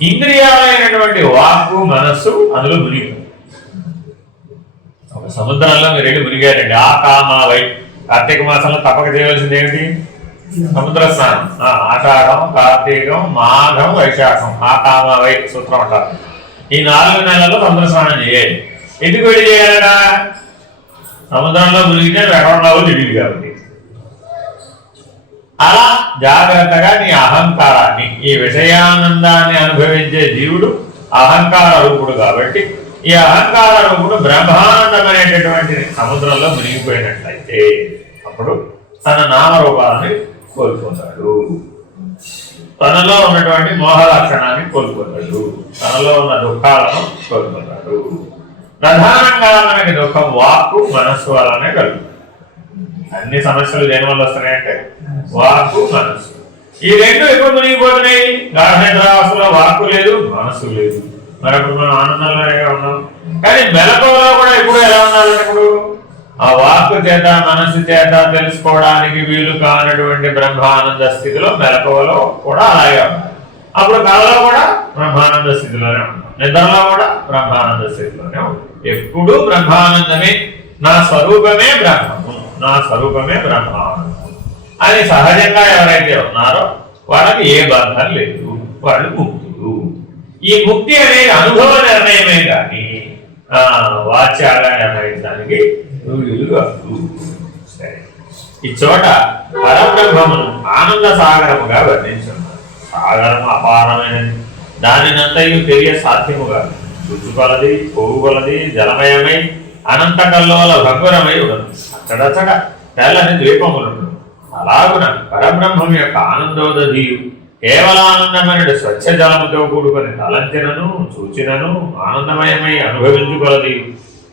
ఇంద్రియాలైనటువంటి వాక్కు, మనస్సు అందులో మునిగిపోతుంది. ఒక సముద్రంలో మీరు వెళ్ళి మునిగారండి, ఆ కామావై. కార్తీక మాసంలో తప్పక చేయవలసింది ఏమిటి? సముద్ర స్నానం. ఆషాఢం, కార్తీకం, మాఘం, వైశాఖం, ఆ కామావై సూత్రం అంటారు. ఈ 4 నెలల్లో సముద్ర స్నానం చేయాలి. ఎందుకు వెళ్ళి చేయాలట? సముద్రంలో మునిగితే ఎక్కడున్నావో తెలియదు కాబట్టి. అలా జాగ్రత్తగా నీ అహంకారాన్ని, ఈ విషయానందాన్ని అనుభవించే జీవుడు అహంకార రూపుడు కాబట్టి ఈ అహంకార రూపుడు బ్రహ్మానందం అనేటటువంటి సముద్రంలో మునిగిపోయినట్లయితే అప్పుడు తన నామరూపాలని కోల్పోతాడు, తనలో ఉన్నటువంటి మోహ లక్షణాన్ని కోల్పోతాడు, తనలో ఉన్న దుఃఖాలను కోల్పోతాడు. ప్రధానంగా మనకి దుఃఖం వాక్కు, మనస్సు వల్లనే కలుగుతుంది. అన్ని సమస్యలు దేని వల్ల వస్తున్నాయంటే వాక్కు, మనస్సు. ఈ రెండు ఎప్పుడు మునిగిపోతున్నాయి? గాఢ నిద్రావస్థలో వాక్కు లేదు, మనస్సు లేదు. మరి అప్పుడు మనం ఆనందంలోనే ఉన్నాం. కానీ మెలకువలో కూడా ఎప్పుడు ఎలా ఉండాలంటే ఇప్పుడు ఆ వాక్కు చేత, మనస్సు చేత తెలుసుకోవడానికి వీలు కానటువంటి బ్రహ్మానంద స్థితిలో మెలకువలో కూడా అలాగే ఉండాలి. అప్పుడు కళలో కూడా బ్రహ్మానంద స్థితిలోనే ఉంటాం, నిద్రలో కూడా బ్రహ్మానంద స్థితిలోనే ఉంటాం. ఎప్పుడూ బ్రహ్మానందమే, నా స్వరూపమే బ్రహ్మము, నా స్వరూపమే బ్రహ్మానందం అని సహజంగా ఎవరైతే ఉన్నారో వాళ్ళకి ఏ బంధం లేదు, వాళ్ళు ముక్తులు. ఈ ముక్తి అనేది అనుభవ నిర్ణయమే కానీ వాచ్యాగా నిర్ణయించడానికి వీలు కాదు. సరే, ఈ చోట పరబ్రహ్మమును ఆనంద సాగరముగా వర్ణించున్నారు. సాగరము అపారమైనది, దానినంతయు తెలియ సాధ్యము కాదు. రుచుకొలది, పోగుకొలది, జలమయమై అనంత కల్లోల భంగురమై ఉండదు. అక్కడచ్చట తెల్లని ద్వీపములుండు. అలాగున పరబ్రహ్మం యొక్క ఆనందోదధియు కేవలానందమైన స్వచ్ఛ జలముతో కూడుకొని తలంచినను చూచినను ఆనందమయమై అనుభవించుకొలది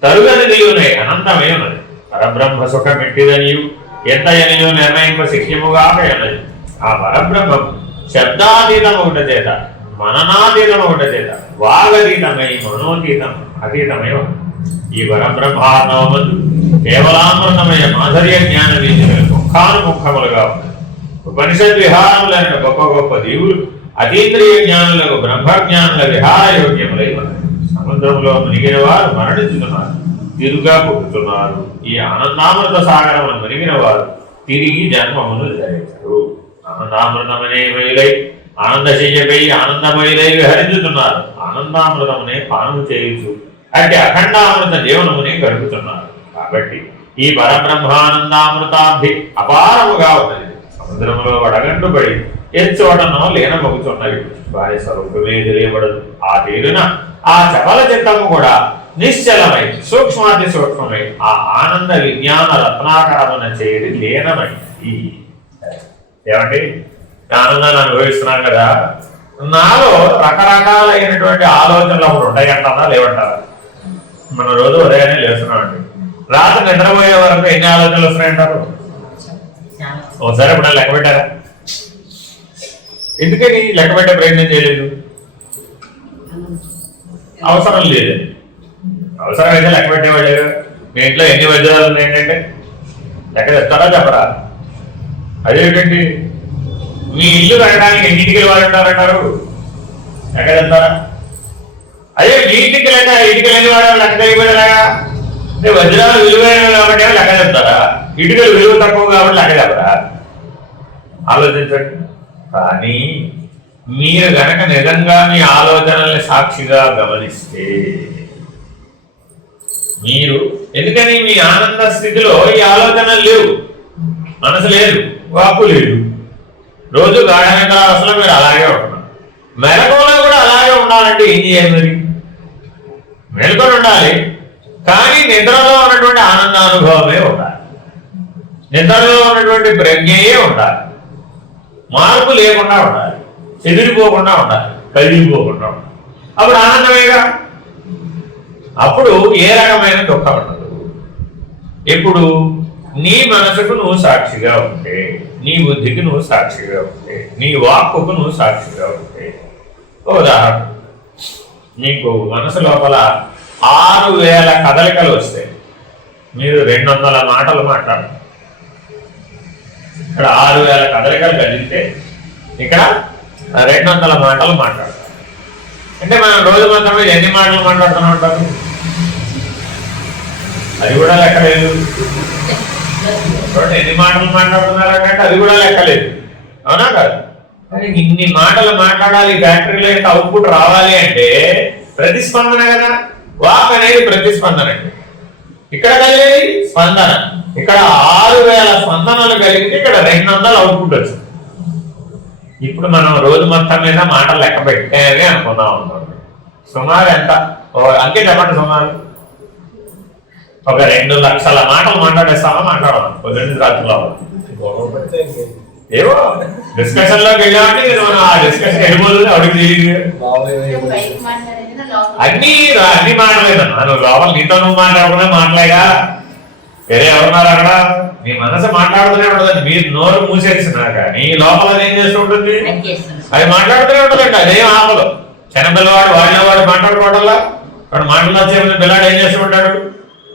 తరుగని దీవునై అనంతమై ఉన్నది. పరబ్రహ్మ సుఖమెట్టిదనియు ఎంతయనియు నిర్ణయింప శక్యముగా ఉన్నది. ఆ పరబ్రహ్మం శబ్దాతీతం ఒకట చేత, మననాతీతం ఒకట చేత, వాగతీతమై మనోతీతం అతీతమై ఉన్నది. ఈ పరబ్రహ్మార్ణవమందు కేవలామృతమయ మాధుర్య జ్ఞాన వీచులు ముఖానుముఖములుగా ఉన్నది. ఉపనిషద్ విహారములైన గొప్ప గొప్ప దీవులు అతీంద్రియ జ్ఞానులకు బ్రహ్మజ్ఞానుల విహార యోగ్యములై ఉన్నది. సముద్రంలో మునిగిన వారు మరణించుతున్నారు, తిరుగా పుట్టుతున్నారు. ఈ ఆనందామృత సాగరమును మునిగిన వారు తిరిగి జన్మమును ధరించరు. ఆనందామృతమనే మయులై ఆనందశయ్యపై ఆనందమయులై విహరించుతున్నారు. ఆనందామృతమునే పానము చేయుచు అంటే అఖండామృత జీవనమునే గడుపుతున్నారు. కాబట్టి ఈ పరబ్రహ్మానందామృతాభి అపారముగా ఉన్నది. సముద్రములో వడగంటుబడి ఎచ్చోటనో లీనమగుచున్నవి వారి స్వరూపమే తెలియబడదు. ఆ తీరున ఆ చపల చిత్తము కూడా నిశ్చలమై సూక్ష్మాతి సూక్ష్మమై ఆ ఆనంద విజ్ఞాన రత్నాకరమున చేరి లీనమైంది. ఏమండి, ఆనందాన్ని అనుభవిస్తున్నాను కదా, నాలో రకరకాలైనటువంటి ఆలోచనలు అప్పుడు ఉంటాయంటారా లేవంటారా? మన రోజు ఉదయాన్నే లేస్తున్నామండి, రాత్రి నిద్రపోయే వరకు ఎన్ని ఆలోచనలు వస్తున్నాయంటారు? ఒకసారి ఎప్పుడైనా లెక్క పెట్టారా? ఎందుకని లెక్క పెట్టే ప్రయత్నం చేయలేదు? అవసరం లేదు. అవసరం అయితే లెక్క పెట్టేవాళ్ళు. మీ ఇంట్లో ఎన్ని వజ్రాలు ఉన్నాయంటే లెక్క చెప్తారా చెప్పరా? అదేంటండి, మీ ఇల్లు కట్టడానికి ఎన్నింటికి వాళ్ళు ఉంటారంటారు, లెక్క చెప్తారా? అదే మీ ఇంటికి లెక్క ఇటుకలు ఎన్ని వాడాలి లెక్క తెలియబడేలాగా? అంటే వజ్రాలు విలువైన కాబట్టి లెక్క చెప్తారా? ఇటుకలు విలువ తక్కువ కాబట్టి లెక్క చెప్పరా? ఆలోచించండి. కానీ మీరు గనక నిజంగా మీ ఆలోచనల్ని సాక్షిగా గమనిస్తే, మీరు ఎందుకని మీ ఆనంద స్థితిలో ఈ ఆలోచనలు లేవు, మనసు లేదు, వాపు లేదు, రోజు గాఢమైన అసలు మీరు అలాగే ఉంటున్నారు. మెలకువలో కూడా అలాగే ఉండాలంటే ఏం చేయాలి? మరి మెలకొని ఉండాలి, కానీ నిద్రలో ఉన్నటువంటి ఆనందానుభవమే ఉండాలి, నిద్రలో ఉన్నటువంటి ప్రజ్ఞయే ఉండాలి, మార్పు లేకుండా ఉండాలి, చెదిరిపోకుండా ఉండాలి, కదిలిపోకుండా ఉండాలి. అప్పుడు ఆనందమేగా. అప్పుడు ఏ రకమైన దుఃఖం ఉండదు. ఎప్పుడు నీ మనసుకు నువ్వు సాక్షిగా ఉంటే, నీ బుద్ధికి నువ్వు సాక్షిగా ఉంటే, నీ వాక్కుకు నువ్వు సాక్షిగా ఉంటే. ఉదాహరణ, నీకు మనసు లోపల 6000 కదలికలు వస్తాయి, మీరు 200 మాటలు మాట్లాడతారు. ఇక్కడ 6000 కదలికలు కదిలితే ఇక్కడ 200 మాటలు మాట్లాడతారు. అంటే మనం రోజు మొత్తం మీద ఎన్ని మాటలు మాట్లాడుతూనే ఉంటారు? అది కూడా లెక్కలేదు. ఎన్ని మాటలు మాట్లాడుతున్నారంటే అది కూడా లెక్కలేదు, అవునా కాదు? కానీ ఇన్ని మాటలు మాట్లాడాలి, ఫ్యాక్టరీలో ఎంత అవుట్పుట్ రావాలి అంటే ప్రతిస్పందన కదా. వాక్ అనేది ప్రతిస్పందన అండి. ఇక్కడ కలిగేది స్పందన. ఇక్కడ 6000 స్పందనలు కలిగితే ఇక్కడ 200 అవుట్పుట్ వచ్చింది. ఇప్పుడు మనం రోజు మొత్తం మీద మాటలు లెక్క పెట్టామని అనుకుందాం అనుకోండి. సుమారు ఎంత అంతే చెప్పండి? సుమారు ఒక 2 లక్షల మాటలు మాట్లాడేస్తామా? మాట్లాడదాం పొద్దున్న రాత్రిలో. ఏవో డిస్కషన్ లోకి వెళ్ళామంటే మనం ఆ డిస్కషన్ వెళ్ళిపోతుంది. అడిగి తెలియదు అన్ని మాట్లాడలేదన్నా. నువ్వు లోపల నీతో నువ్వు మాట్లాడకుండా మాట్లాడగా వేరే ఎవరున్నారు అక్కడ? నీ మనసు మాట్లాడుతూనే ఉంటుంది. మీరు నోరు మూసేసినా కానీ లోపల ఏం చేస్తూ ఉంటుంది? అది మాట్లాడుతూనే ఉంటుందండి. అదేం ఆపదు. చిన్నపిల్లవాడు వాడినవాడు మాట్లాడుకోవడంలా వాడు మాటలు వచ్చే పిల్లాడు ఏం చేస్తూ ఉంటాడు?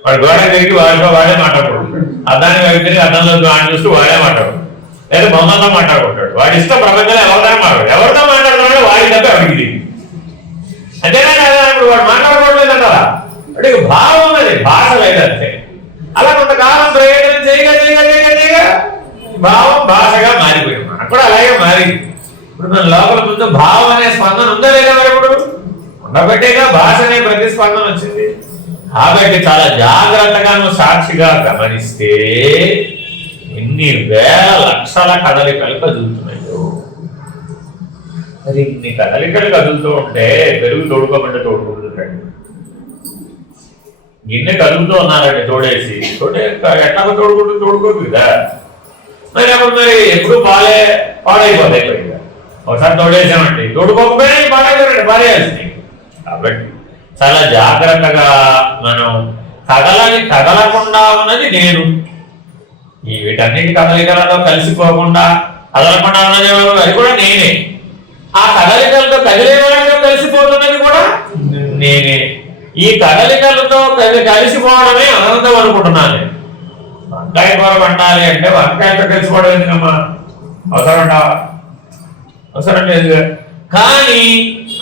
వాడు గోడ తిరిగి వాడితో వాడే మాట్లాడుకుంటాడు. అద్దాన్ని వాడి తిరిగి అద్దంలో వాడిని చూస్తూ వాడే మాట్లాడు, లేదా బొమ్మలతో మాట్లాడుకుంటాడు. వాడి ఇష్టం ప్రపంచంలో ఎవరితో మాట్లాడు, ఎవరితో మాట్లాడుతున్నాడో వాడి తప్ప అడిగింది. అంతేనా కదా? ఇప్పుడు వాడు మాట్లాడుకోవట్లేదంటారా? అంటే భావం అది, భాష లేదంటే. అలా కొంతకాలం ప్రయోజనం చేయగా భావం భాషగా మారిపోయింది. మనకు కూడా అలాగే మారింది. ఇప్పుడు మన లోపల ముందు భావం అనే స్పందన ఉందా లేదా? మరి ఇప్పుడు ఉండబట్టేగా భాష అనే ప్రతిస్పందన వచ్చింది. కాబట్టి చాలా జాగ్రత్తగా నువ్వు సాక్షిగా గమనిస్తే ఎన్ని వేల లక్షల కదలికలు కదులుతున్నాయో. మరి ఇన్ని కదలికలు కదులుతూ ఉంటే పెరుగు తోడుకోమంటే తోడుకుంటుందండి. గిన్నె కదులుతూ ఉన్నారండి, తోడేసి ఎట్లా తోడుకోదు కదా. మరి అప్పుడు మరి ఎప్పుడు పాడైపోతాయి. ఒకసారి తోడేసామండి, తోడుకోకపోయినా పాడైపోయారండి, పాడేయాల్సింది. కాబట్టి చాలా జాగ్రత్తగా మనం కదలకుండా ఉన్నది నేను. ఈ వీటన్నిటి కదలికలతో కలిసిపోకుండా కదలకుండా ఉన్నది అది కూడా నేనే. ఆ కదలికలతో కదిలేవాడితో కలిసిపోతున్నది కూడా నేనే. ఈ కదలికలతో కలిసిపోవడమే అనంతం అనుకుంటున్నాను. వంకాయ కూర వండాలి అంటే వంకాయతో కలిసిపోవడం ఎందుకమ్మా? అవసరం అంటావా? అవసరం లేదు. కానీ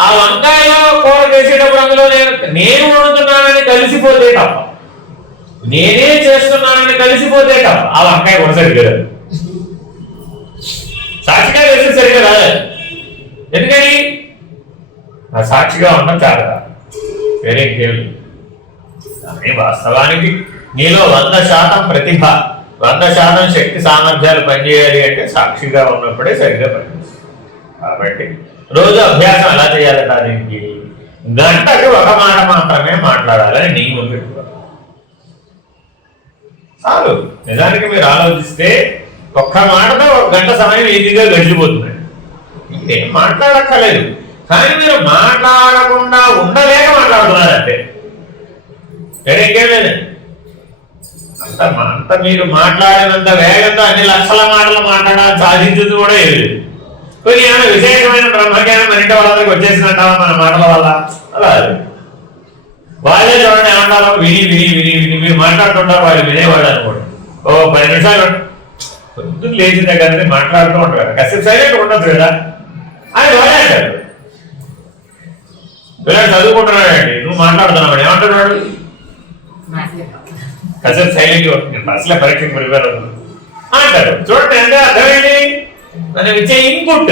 ఆ వంకాయలో కూర చేసేటప్పుడు అందులో నేను వండుతున్నానని కలిసిపోతే తప్ప, నేనే చేస్తున్నానని కలిసిపోతే తప్ప ఆ వంకాయ కూర సరిగ్గా సాక్షిగా చేస్తే సరిగ్గా రాలేదు. ఎందుకని? ఆ సాక్షిగా ఉండడం చాలా వేరే ఇంకేమి. కానీ వాస్తవానికి నీలో 100% ప్రతిభ, 100% శక్తి సామర్థ్యాలు పనిచేయాలి అంటే సాక్షిగా ఉన్నప్పుడే సరిగ్గా పనిచేస్తుంది. కాబట్టి రోజు అభ్యాసం ఎలా చేయాలట దీనికి గంటకు ఒక మాట మాత్రమే మాట్లాడాలని నియమం పెట్టుకోవాలి చాలు. నిజానికి మీరు ఆలోచిస్తే ఒక్క మాటతో ఒక గంట సమయం ఈజీగా గడిచిపోతుంది. ఇంకేం మాట్లాడక్కర్లేదు. కానీ మీరు మాట్లాడకుండా ఉండలేక మాట్లాడుతున్నారంటే ఇంకేం లేదండి. అంత మీరు మాట్లాడినంత వేగంతో అన్ని లక్షల మాటలు మాట్లాడాలి సాధించింది కూడా ఏది లేదు. కొన్ని ఏమైనా విశేషమైన బ్రహ్మజ్ఞానం మరింటి వాళ్ళ దగ్గరికి వచ్చేసినట్టావా మన మాటల వల్ల అలా వాళ్ళే చూడండి ఏమంటారో విని విని విని విని మీరు మాట్లాడుతుంటారు వాళ్ళు వినేవాళ్ళు అనుకోండి. ఓ 10 నిమిషాలు పొద్దున్న లేచిన దగ్గర మాట్లాడుతూ ఉంటారు కదా కాసేపు సైలెంట్ ఉండదు కదా అని వాళ్ళే అంటారు. పిల్లలు చదువుకుంటున్నాడండి నువ్వు మాట్లాడుతున్నావు ఏమంటున్నాడు కాసేపు సైలెంట్ అసలే పరీక్షకు ప్రిపేర్ అవుతుంది అంటారు. చూడండి అంటే అర్థమేంటి మనం ఇచ్చే ఇన్పుట్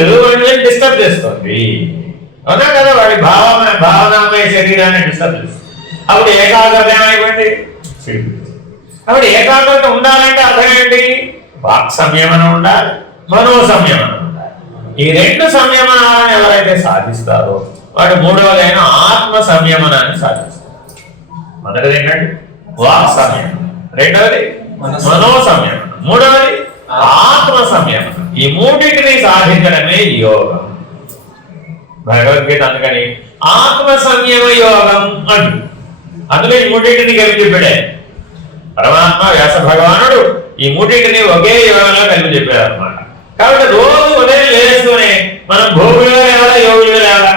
డిస్టర్బ్ చేస్తుంది అవునా కదా వాడి భావనామయ శరీరాన్ని డిస్టర్బ్ చేస్తుంది. అప్పుడు ఏకాగ్రత ఏమైపోయింది. అప్పుడు ఏకాగ్రత ఉండాలంటే అర్థం ఏంటి వాక్ సంయమనం ఉండాలి మనో సంయమనం ఉండాలి. ఈ 2 సంయమనాలను ఎవరైతే సాధిస్తారో వాడు మూడవదైన ఆత్మ సంయమనాన్ని సాధిస్తారు. మొదటిది ఏంటంటే వాక్ సంయమనం, రెండవది మనో సంయమనం, మూడవది ఆత్మ సంయమనం. ఈ మూడింటిని సాధించడమే యోగం. భగవద్గీత అందుకని ఆత్మ సంయమ యోగం అంటు అందులో ఈ మూడింటిని కలిపి చెప్పాడే పరమాత్మ వ్యాస భగవానుడు. ఈ మూడింటిని ఒకే యోగంలో కలిపి చెప్పాడు అనమాట. కాబట్టి రోజు ఉదయం లేస్తూనే మనం భోగులుగా లేవాలా యోగులుగా లేవాలా?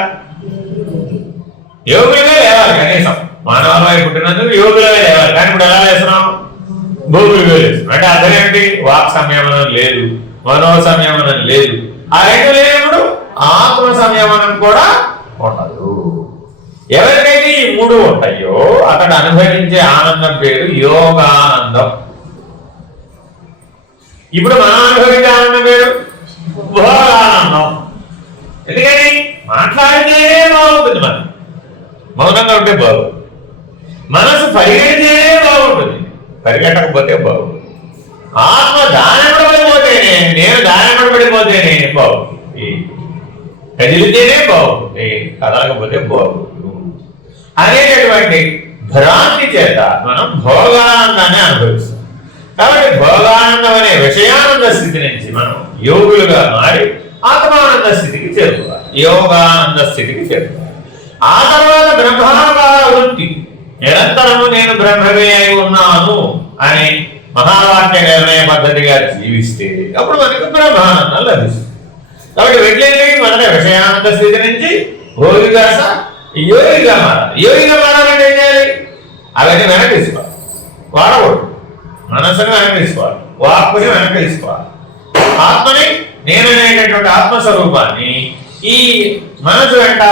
యోగులుగా లేవాలి. కనీసం మానవాళి పుట్టినందుకు యోగులుగా లేవాలి. కానీ ఇప్పుడు ఎలా లేస్తున్నాం భోగులుగా లేస్తున్నాం. అంటే అర్థం ఏంటి వాక్ సంయమనం లేదు మనో సంయమనం లేదు. ఆ 2 లేనప్పుడు ఆత్మ సంయమనం కూడా ఉండదు. ఎవరికైతే ఈ 3 ఉంటాయో అతడు అనుభవించే ఆనందం పేరు యోగానందం. ఇప్పుడు మనం అనుభవించే ఆనందం పేరు భోగానందం. ఎందుకని మాట్లాడితే బాగుంటుంది, మనం మౌనంగా ఉంటే బాగుంటుంది. మనసు పరిగెడితే బాగుంటుంది, పరిగెట్టకపోతే బాగుంటుంది. ఆత్మ దానపడిపోతేనే నేను దానపడిపోతేనే బాగుంటుంది, కదిలితేనే బాగుంటుంది, కదలకపోతే బాగుంటుంది అనేటటువంటి భ్రాంతి చేత మనం భోగానందాన్ని అనుభవిస్తాం. కాబట్టి భోగానందం అనే విషయానంద స్థితి నుంచి మనం యోగులుగా మారి ఆత్మానంద స్థితికి చేరుకోవాలి, యోగానంద స్థితికి చేరుకోవాలి. ఆ తర్వాత బ్రహ్మాకార వృత్తి నిరంతరము నేను బ్రహ్మమే అయి ఉన్నాను అని మహావాక్య నిర్ణయ పద్ధతిగా జీవిస్తే అప్పుడు మనకు బ్రహ్మానందం లభిస్తుంది. కాబట్టి వెంటనే మొదట విషయానంద స్థితి నుంచి భోగిగా యోగిగా మారాలి. యోగిగా మారాలంటే ఏం చేయాలి? అవన్నీ వెనక్కి తీసుకోవాలి, వాడకూడదు. మనసుని వెనక్కి తీసుకోవాలి, వాక్కుని వెనక్కి తీసుకోవాలి. ఆత్మని నేననేటటువంటి ఆత్మస్వరూపాన్ని ఈ మనసు వెంట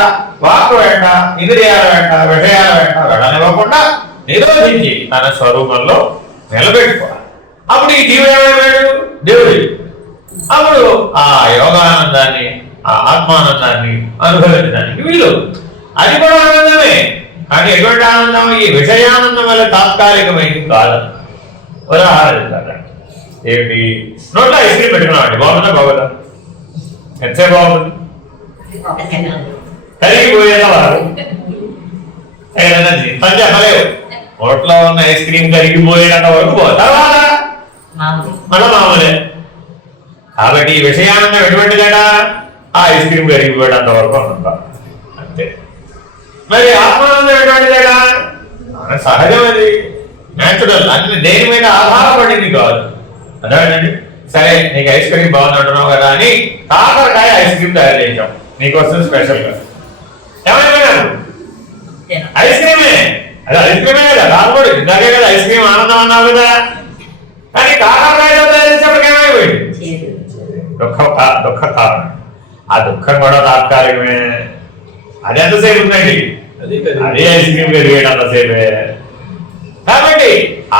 వాక్కు వెంట ఇంద్రియాల వెంట విషయాల వెంట వెళ్ళనివ్వకుండా నిరోధించి తన స్వరూపంలో నిలబెట్టుకోవాలి. అప్పుడు ఈ జీవుడు ఏమైపోయాడు? దేవుడు. అప్పుడు ఆ యోగానందాన్ని ఆ ఆత్మానందాన్ని అనుభవించడానికి వీలు. అది కూడా ఆనందమే, కానీ ఎటువంటి ఆనందం? ఈ విషయానందం వల్ల తాత్కాలికమైంది కాదు. ఉదాహరణ ఏమిటి? నోట్లో ఐస్ క్రీమ్ పెట్టుకున్నామండి, బాగుందా బాగుందా? ఎంతసేపు బాగుంది? కరిగిపోయేలా వారు చెప్పలేవు. నోట్లో ఉన్న ఐస్ క్రీమ్ కరిగిపోయేంత వరకు తర్వాత మళ్ళా మామూలే. కాబట్టి ఈ విషయానందం ఎటువంటిదట? ఆ ఐస్ క్రీమ్ కరిగిపోయేంత వరకు ఉంటాం అంతే. మరి ఆత్మానందం ఎటువంటిదట? సహజం, అది న్యాచురల్, అన్ని దేని మీద ఆధారపడింది కాదు. అదేనండి, సరే నీకు ఐస్ క్రీమ్ బాగుంది అంటున్నావు కదా అని కాకరకాయ ఐస్ క్రీమ్ తయారు చేయించాం నీకోసం స్పెషల్ గా. ఏమైనా ఐస్ క్రీమే, అది ఐస్ క్రీమే కదా, కాకపోతే ఇందాకే కదా ఐస్ క్రీమ్ ఆనందం అన్నావు కదా. కానీ కాకరకాయతో తయారు చేసేప్పటికి ఏమైపోయింది? దుఃఖ కారణం. ఆ దుఃఖం కూడా తాత్కాలికమే. అది ఎంతసేపు ఉందండి? అదే ఐస్ క్రీమ్ పెరిగేటంతసేపే. కాబట్టి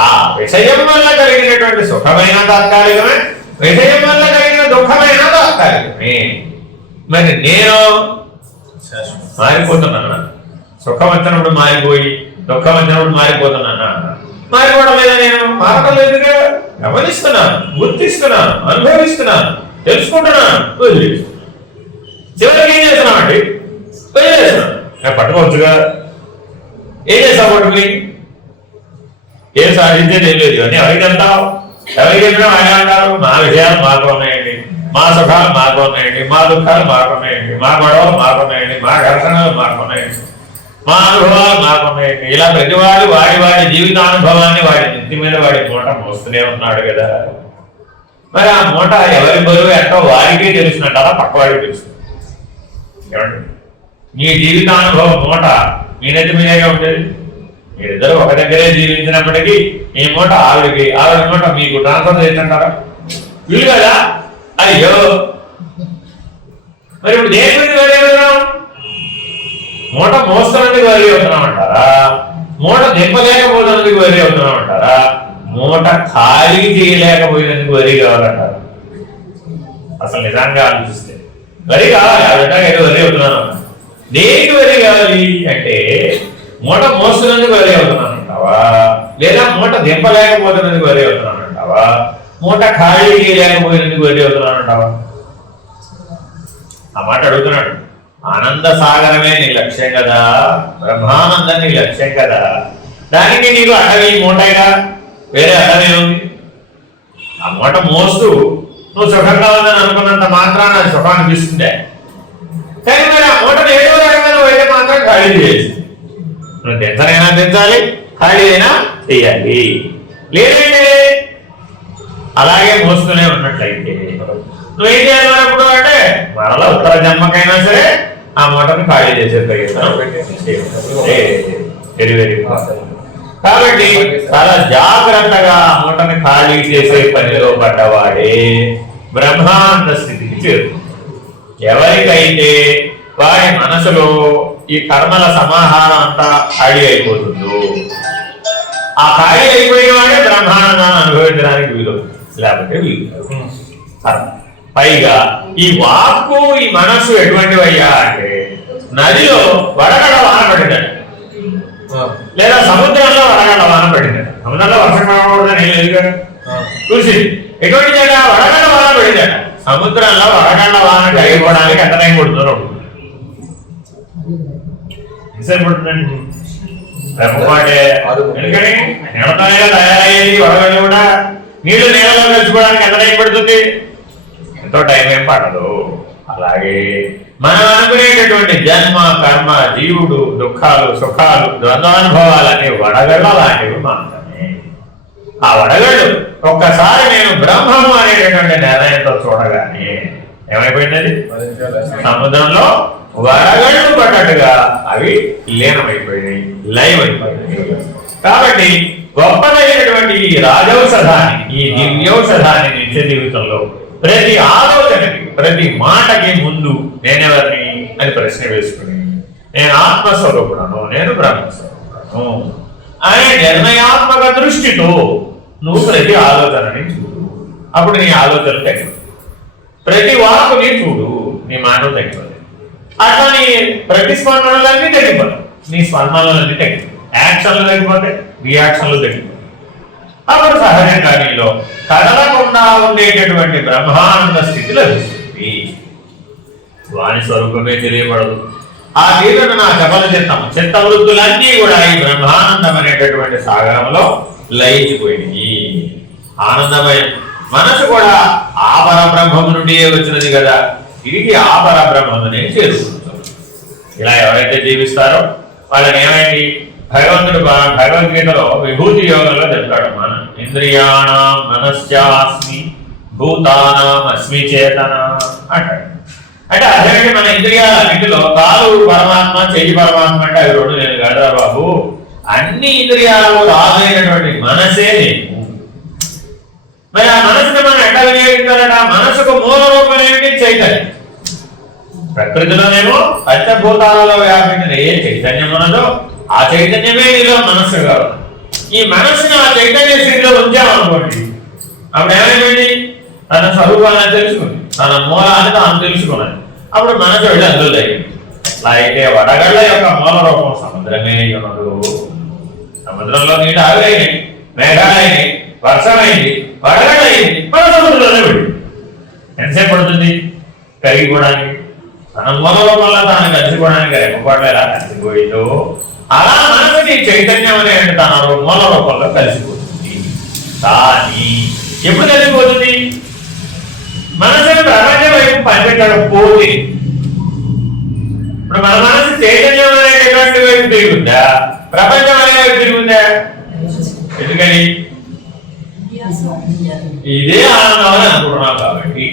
ఆ విషయం వల్ల కలిగినటువంటి సుఖమైన తాత్కాలికమే, విషయం వల్ల కలిగిన దుఃఖమైన తాత్కాలికమే. మరి నేను మారిపోతున్నానా? సుఖం వచ్చినప్పుడు మారిపోయి దుఃఖం వచ్చినప్పుడు మారిపోతున్నానా? మారిపోవడం లేదా? నేను మారడం లేదుగా. గమనిస్తున్నాను, గుర్తిస్తున్నాను, అనుభవిస్తున్నాను, తెలుసుకుంటున్నాను, వదిలేస్తున్నాను. చివరికి ఏం చేస్తున్నామండి? వదిలేస్తున్నాం. నేను పట్టుకోవచ్చుగా. ఏం చేస్తావు పట్టుకుని? ఏం సాధించేది ఏం లేదు. అని ఎవరికి వెళ్తావు? ఎవరికి చెప్పినా ఆయన అంటారు, మా విషయాలు మాకు ఉన్నాయండి, మా సుఖాలు మాకు ఉన్నాయండి, మా దుఃఖాలు మాకు ఉన్నాయండి, మా గొడవలు మాకు ఉన్నాయండి, మా ఘర్షణలు మాకు ఉన్నాయండి, మా అనుభవాలు మాకు ఉన్నాయండి. ఇలా ప్రతివాడు వాడి వాడి జీవితానుభవాన్ని వాడి నెత్తి మీద వాడి మూట మోస్తూనే ఉన్నాడు కదా. మరి ఆ మూట ఎవరి బరువు ఎంతో వాడికే తెలుసునంటారా, పక్కవాడికి తెలుసు? ఏమండి, మీ జీవితానుభవం మూట మీ నెత్తి మీదే ఉంటుంది. మీరిద్దరు ఒక దగ్గరే జీవించినప్పటికీ ఈ మూట ఆవిడికి, ఆవిడ మూట మీకు ట్రాన్స్ఫర్ చేస్తుంటారా? వీలు కదా. అయ్యో, మరి ఇప్పుడు దేని మీద వరి అవుతున్నాం? మూట మోస్తున్నందుకు వరి అవుతున్నాం అంటారా? మూట దింపలేకపోతున్నందుకు వరి అవుతున్నాం అంటారా? మూట ఖాళీ చేయలేకపోయినందుకు వరి కావాలంటారు? అసలు నిజంగా ఆలోచిస్తే వరి కావాలి. ఆవిడ ఏదో వరి అవుతున్నాను. దేనికి వరి కావాలి అంటే మూట మోస్తున్నందుకు వరి అవుతున్నాను అంటావా, లేదా మూట దింపలేకపోతున్నందుకు వరి అవుతున్నాను అంటావా, మూట ఖాళీ చేయలేకపోయినందుకు వరి అవుతున్నాను అంటావా? ఆ మాట అడుగుతున్నాడు. ఆనంద సాగరమే నీ లక్ష్యం కదా, బ్రహ్మానందం నీ లక్ష్యం కదా, దానికి నీకు అటవీ మూటగా వేరే అటవీ ఉంది. ఆ మూట మోస్తూ నువ్వు సుఖంగా ఉందని అనుకున్నంత మాత్రాన అది సుఖం అనిపిస్తుందే, కానీ మరి ఆ మూటను ఏదో రకంగా నువ్వు అయితే మాత్రం ఖాళీ చేయాలి. నువ్వు దించనైనా దించాలి, ఖాళీ అయినా చేయాలి. లేదంటే అలాగే మోస్తూనే ఉన్నట్లయితే నువ్వేం చేయాలి అన్నప్పుడు అంటే మరలా ఉత్తర జన్మకైనా సరే ఆ మూటను ఖాళీ చేసే ప్రయత్నం వెరీ వెరీ. కాబట్టి చాలా జాగ్రత్తగా ఆ మూటను ఖాళీ చేసే పనిలో పడ్డవాడే బ్రహ్మానంద స్థితికి చేరుతుంది. ఎవరికైతే వారి మనసులో ఈ కర్మల సమాహారం అంతా ఖాళీ అయిపోతుందో, ఆ ఖాళీ అయిపోయిన వాడే బ్రహ్మానందాన్ని అనుభవించడానికి వీలు, లేకపోతే వీలు. పైగా ఈ వాక్కు ఈ మనస్సు ఎటువంటివయ్యా అంటే నదిలో వడగడ వాన పడిందట, లేదా సముద్రంలో వడగడ వాన పడిందట. సముద్రంలో వర్షం పడకూడదని లేదుగా చూసి ఎటువంటి జగ వడగడ వాన పడిందట. సముద్రంలో వడగడ వాన జరిగిపోవడానికి ఎంత టైం పడుతుందో పడుతుందండి. ఎందుకని నీళ్ళతోనే తయారయ్యేది వడగళ్ళు కూడా. నీళ్లు నీళ్ళలో కలుసుకోవడానికి ఎంత టైం పడుతుంది? ఎంతో టైం ఏం పడదు. అలాగే మనం అనుకునేటటువంటి జన్మ కర్మ జీవుడు దుఃఖాలు సుఖాలు ద్వంద్వానుభవాలనే వడగళ్ళ లాంటివి మాత్రమే. ఆ వడగళ్ళు ఒక్కసారి నేను బ్రహ్మము అనేటటువంటి నిర్ణయంతో చూడగానే ఏమైపోయింది? సముద్రంలో వడగళ్ళు పడ్డట్టుగా అవి లీనమైపోయినాయి, లైవ్ అయిపోయినాయి. కాబట్టి గొప్పదైనటువంటి ఈ రాజౌషధాన్ని, ఈ దివ్యౌషధాన్ని నిత్య జీవితంలో ప్రతి ఆలోచనకి ప్రతి మాటకి ముందు నేనెవరిని అని ప్రశ్న వేసుకుని నేను ఆత్మస్వరూపుడను, నేను బ్రహ్మస్వరూపుడను అనే నిర్ణయాత్మక దృష్టితో నువ్వు ప్రతి ఆలోచనని చూడు. అప్పుడు నీ ఆలోచన తగ్గు, ప్రతి వాకుని చూడు, నీ మాటలు తగ్గిపోతాయి. అట్లా నీ ప్రతిస్పందనలన్నీ తగ్గిపోతాయి, నీ స్పందనలన్నీ తగ్గిపోతాయి, యాక్షన్లు తగ్గిపోతాయి, రియాక్షన్లు తగ్గిపోతాయి. అప్పుడు సహజంగా నీలో కదలకుండా ఉండేటటువంటి బ్రహ్మానంద స్థితి లభిస్తుంది. వాని స్వరూపమే తెలియబడదు. ఆ తీరును నా చపల చిత్తవృత్తులన్నీ కూడా ఈ బ్రహ్మానందం అనేటటువంటి సాగరంలో లయించిపోయినాయి. ఆనందమయం మనసు కూడా ఆ పరబ్రహ్మము నుండి వచ్చినది కదా, తిరిగి ఆ పరబ్రహ్మమునే చేరుకుంటారు. ఇలా ఎవరైతే జీవిస్తారో వాళ్ళని ఏమైంది? భగవంతుడు భగవద్గీతలో విభూతి యోగంలో చెప్తాడు, మన ఇంద్రియాణం మనశ్చాస్మి భూతానాం అస్మి చేతన అంటాడు. అంటే అదేంటి, మన ఇంద్రియాలన్నింటిలో కాలు పరమాత్మ చెయ్యి పరమాత్మ అంటే అవి రెండు నేను కాదా బాబు, అన్ని ఇంద్రియాలు రాజైనటువంటి మనసే నేను. మరి ఆ మనసును మనం ఎట్లా వినియోగించాలట? మనసుకు మూల రూపం ఏమిటి? చైతన్యం. ప్రకృతిలోనేమో పంచభూతాలలో వ్యాపించిన ఏ చైతన్యం ఉన్నదో ఆ చైతన్యమే నీలో మనస్సుగా ఉంది. ఈ మనస్సును ఆ చైతన్య స్థితిలో ఉంచామనుకోండి, అప్పుడు ఏమైపోయింది? తన స్వరూపాన్ని తెలుసుకుంది, తన మూలాన్ని తాను తెలుసుకున్నది. అప్పుడు మనసు వెళ్ళి అందులో అయింది. అట్లా అయితే వడగళ్ళ యొక్క మూల రూపం సముద్రమే ఉన్నదు. సముద్రంలో నీళ్ళు ఆవిరైనాయి, మేఘాలైనాయి, వర్షమైంది, వడగళ్ళయింది, మన సముద్రంలోనే పడింది. ఎంతసేపు పడుతుంది కరిగిపోవడానికి? తన మూల రూపంలో తాను కలిసిపోవడానికి రెప్పపాట్లు ఎలా కలిసిపోయిందో అలా మనసుకి చైతన్యం అనే తన మూల రూపంలో కలిసిపోతుంది. కానీ ఎప్పుడు కలిసిపోతుంది? మనసుని ప్రపంచం వైపు పంపించకపోతే. ఇప్పుడు మన మనసు చైతన్యం అనేటటువంటి వైపు తిరుగుందా, ప్రపంచం అనే వైపు తిరుగుందా? ఎందుకని? ఇదే ఆనందం అని అనుకుంటున్నాం కాబట్టి,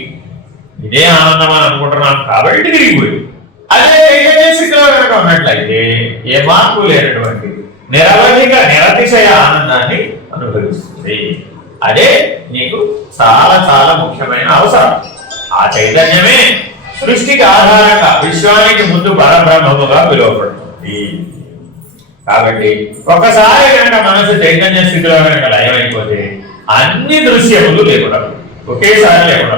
ఇదే ఆనందం అని అనుకుంటున్నాం కాబట్టి తిరిగిపోయి. అదే చైతన్య స్థితిలో కనుక ఉన్నట్లయితే ఏ మార్పు లేనటువంటి నిరవధిక నిరతిశయ ఆనందాన్ని అనుభవిస్తుంది. అదే నీకు చాలా చాలా ముఖ్యమైన అవసరం. ఆ చైతన్యమే సృష్టికి ఆధారంగా విశ్వానికి ముందు పరబ్రహ్మముగా పిలువబడుతుంది. కాబట్టి ఒకసారి కనుక మనసు చైతన్య స్థితిలో కనుక లయమైపోతే అన్ని దృశ్యములు లేకుండా ఒకేసారి లేకుండా.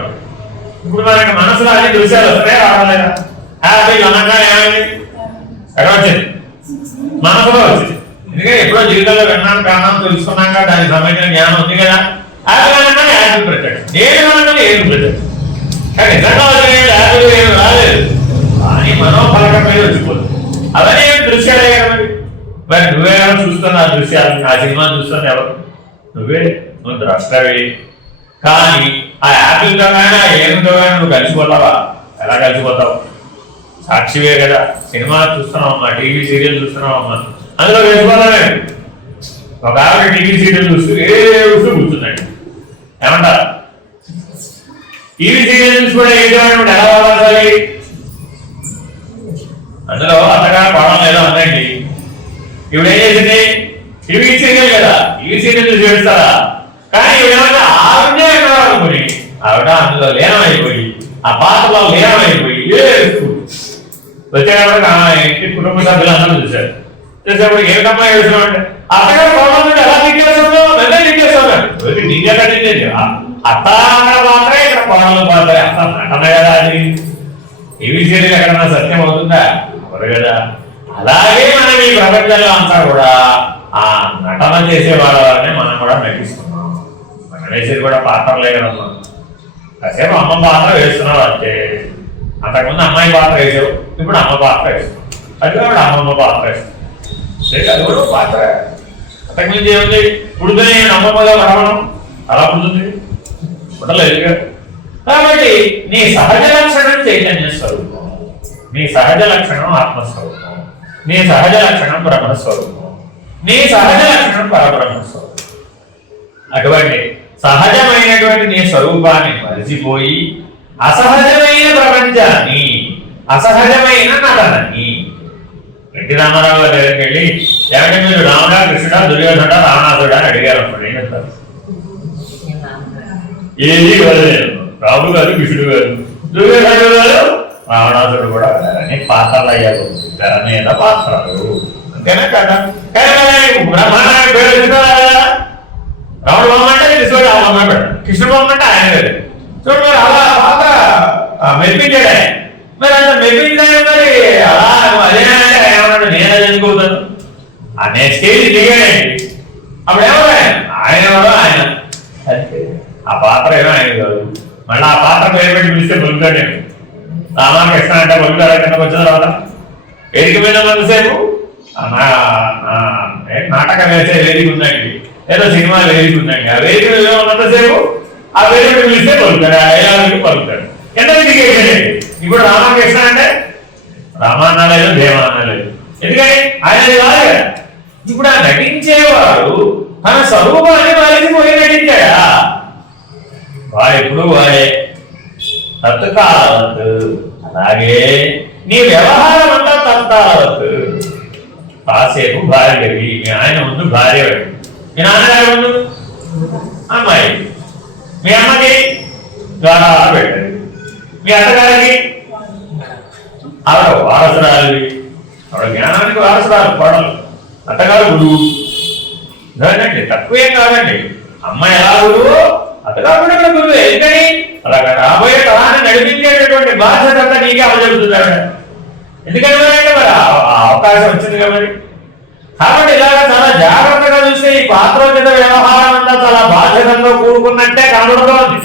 ఇప్పుడు మనకి మనసులో అన్ని దృశ్యాలు వస్తాయి రావలేదా? హ్యాపీ అనగా ఏమైంది? ఎక్కడ వచ్చింది? మనసులో వచ్చింది. ఎందుకంటే ఎప్పుడో జీవితంలో విన్నాను కారణం తెలుసుకున్నాక దానికి సంబంధించిన జ్ఞానం ఉంది కదా. హ్యాపీ అనగానే హ్యాపీ ప్రత్యక్షం, ఏమి అనగానే ఏమి ప్రత్యక్షం. కానీ నిజంగా హ్యాపీ ఏమి రాలేదు, కానీ మనోఫలకమే వచ్చిపోతుంది. అవన్నీ దృశ్యాలే కదా. మరి నువ్వేమో చూస్తున్నా దృశ్యాలు, ఆ సినిమా చూస్తున్నా ఎవరు? నువ్వు ద్రష్టవి. కానీ ఆ యాపిల్తో కానీ ఆ ఏమితో కానీ నువ్వు కలిసిపోతావా? ఎలా కలిసిపోతావు? సాక్షివే కదా. సినిమా చూస్తున్నావమ్మా, టీవీ సీరియల్ చూస్తున్నావమ్మా, అందులో కలిసిపోతావే. ఒక ఆవిడ టీవీ సీరియల్ చూస్తూ కూర్చుందండి, ఏమంటారు? టీవీ సీరియల్ చూసి కూడా ఏదో ఎలా బాగాలి? అందులో అంతగా పడడం లేదో అందండి. ఇప్పుడు ఏం చేసింది? టీవీ సీరియల్ కదా, టీవీ సీరియల్ చూసి పెడతారా? కానీ ఇవిడేమంటే ఆవిడే ఎక్కడ అనుకుని ఆవిడ అందులో లీనమైపోయి ఆ పాత్రలో లీనమైపోయి వచ్చేటప్పటికి కుటుంబ సభ్యులు అందరూ చూశారు. చేసేప్పుడు ఏమిటమ్మా చేస్తున్నాం అంటే అత్తగారు కోపం ఎలా దిగ్గేస్తుందో వెంటనే దిగ్గేస్తున్నాడు. దిగ్గేది అత్త పాత్రే ఇక్కడ కోడలు పాత్రే, అంత నటన కదా అది. టీవీ సీరియల్ ఎక్కడన్నా సత్యం అవుతుందా? అవరు కదా. అలాగే మనం ఈ ప్రపంచంలో అంతా కూడా ఆ నటన చేసే వాళ్ళనే మనం కూడా నటిస్తున్నాం. మనం వేసేది కూడా పాత్రలే కదమ్మా. కాసేపు అమ్మ పాత్ర వేస్తున్నావు అంతే. అంతకుముందు అమ్మాయి పాత్ర వేసావు, ఇప్పుడు అమ్మ పాత్ర వేస్తున్నావు. అది కూడా అమ్మమ్మ పాత్ర వేస్తావు. అది కూడా పాత్ర. అంతకుముందు ఏముంది? పుడుతూనే అమ్మమ్మగా రావడం అలా పుడుతుంది, పుట్టలేదు కదా. కాబట్టి నీ సహజ లక్షణం చైతన్య స్వరూపం, నీ సహజ లక్షణం ఆత్మస్వరూపం, నీ సహజ లక్షణం బ్రహ్మస్వరూపం, నీ సహజ లక్షణం పరబ్రహ్మస్వరూపం. అటువంటి సహజమైనటువంటి నీ స్వరూపాన్ని మరిచిపోయి అసహజమైన ప్రపంచాన్ని, అసహజమైన నటనని. ఎన్టీ రామారావు గారి దగ్గరికి వెళ్ళి ఏమంటే మీరు రాముడా, కృష్ణుడా, దుర్యోధనుడా, రావణాసుడా అని అడిగారు అనుకోండి, ఏం చెప్తారు? ఏది వదలేదు. రాముడు గారు, కృష్ణుడు గారు, దుర్యోధనుడు గారు, రావణాసుడు కూడా అని పాత్రలు అయ్యారు. తెర మీద పాత్రలు అంతేనా కదా. బ్రహ్మాండ పేరు రాముడు బొమ్మ అంటే కృష్ణుడు ఆ బొమ్మ పెట్టాడు, కృష్ణుడు బొమ్మ అంటే ఆయన వేరు. చూడు మరి అలా పాత్ర మెప్పించాడే. మరి అంత మెప్పించాడు మరి అలా అదేనంటే ఏమన్నాడు? నేను చదువుకోతాను అనే స్టేజ్ దిగాడండి. అప్పుడు ఎవరు ఆయన ఎవరో ఆయన. ఆ పాత్ర ఏమో ఆయన కాదు. మళ్ళీ ఆ పాత్ర పేరు పెట్టి పిలిస్తే పలుకుతాడు. రామాకృష్ణ అంటే పలుకుతారా? కిందకు వచ్చిన తర్వాత వేదిక మీద ఉన్నంతసేపు నాటకం వేసే వేదిక ఉందండి, ఏదో సినిమా వేదిక ఉందండి. ఆ వేదిక మీద ఉన్నంతసేపు ఆ వేదిక పిలిస్తే పలుకుతాడు, అయ్యానికి పలుకుతాడు. ఎందుకు దిగేది? ఇప్పుడు రామకృష్ణ అంటే రామానాలేదు, దేవానాలేదు. ఎందుకని ఆయన కాదు కదా. ఇప్పుడు ఆ నటించేవాడు తన స్వరూపాన్ని వారికి పోయి నటించాడా? వాడు ఎప్పుడు వాడే తత్కాలవద్దు. అలాగే నీ వ్యవహారం అంతా తత్కాలవద్దు. కాసేపు భార్యవి, మీ ఆయన ముందు భార్య, మీ నాన్నగారి ముందు అమ్మాయి, మీ అమ్మకి ద్వారా పెట్టండి, మీ అత్తగారికి ఆవిడ వారసురాలి, ఆవిడ జ్ఞానానికి వారసురాలు కోడలు, అత్తగారు గురువు. ఇదండి తక్కువేం కాదండి. అమ్మాయి ఎలా గురువు, అత్తగారు కూడా గురువు. ఎందుకని అలా రాబోయే తరాన్ని నడిపించేటటువంటి బాధ్యత అంతా నీకే అమలుజరుగుతుంది. ఎందుకంటే మరి అవకాశం వచ్చింది కాబట్టి. కాబట్టి ఇలాగ చాలా జాగ్రత్తగా చూస్తే ఈ పాత్రోచిత వ్యవహారం అంతా చాలా బాధ్యతతో కూడుకున్నట్టే కనబడుతోంది,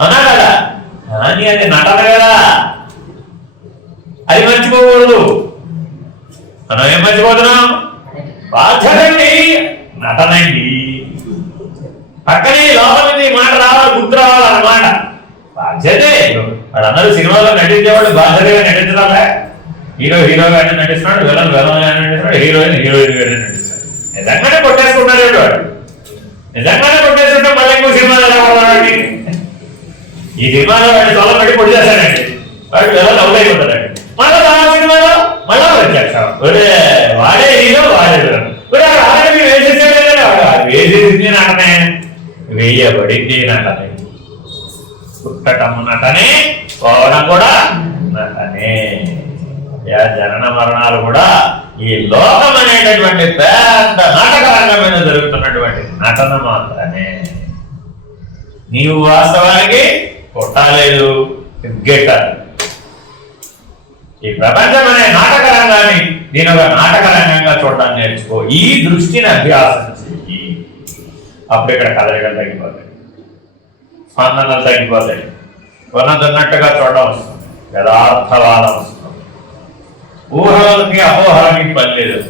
అవునా కదా. కానీ అది నటన కదా. అది మర్చిపోకూడదు. మనం ఏం మర్చిపోతున్నాం? బాధ్యతండి, నటనండి. పక్కనే లోపలింది మాట రావాలి, గుర్తు రావాలన్నమాట. బాధ్యతే. వాళ్ళందరూ సినిమాలో నటించేవాళ్ళు బాధ్యతగా నటించడాలే. హీరో హీరోగానే నటిస్తున్నాడు, విలన్ విలన్గానే నటిస్తున్నాడు, హీరోయిన్ హీరోయిన్గానే నటిస్తున్నాడు. నిజంగానే కొట్టేసుకుంటారు వాడు. నిజంగానే కొట్టేసుకుంటే మళ్ళీ ఇంకో సినిమాలో ఎలా కొడతాడండి? ఈ సినిమాలో వాడిని తొల పెట్టి పొడి చేస్తాడండి, వాడు విలన్ అవుట్ అయిపోతాడండి. మళ్ళీ ఆ సినిమాలో మళ్ళా వచ్చేస్తాం, వాడే హీరో వాడే విలన్. ఆల్రెడీ వేసేసేది వేసేసింది నటనే, వేయబడింది నటనే, పుట్టటం నటనే, పోవడం కూడా నటనే. జనన మరణాలు కూడా ఈ లోకం అనేటటువంటి పెద్ద నాటక రంగం మీద జరుగుతున్నటువంటి నటన మాత్రమే. నీవు వాస్తవానికి పుట్టలేదు, గిట్టాలి. ఈ ప్రపంచం అనే నాటక రంగాన్ని దీని ఒక నాటక రంగంగా చూడటాన్ని నేర్చుకో. ఈ దృష్టిని అభ్యాసం చెయ్యి. అప్పుడు ఇక్కడ కదలికలు తగ్గిపోతాయి, స్పందనలు తగ్గిపోతాయి, ఉన్నదన్నట్టుగా చూడడం వస్తుంది, యథార్థవాదం వస్తుంది. ఊహలకి అపోహలకి పని లేదు.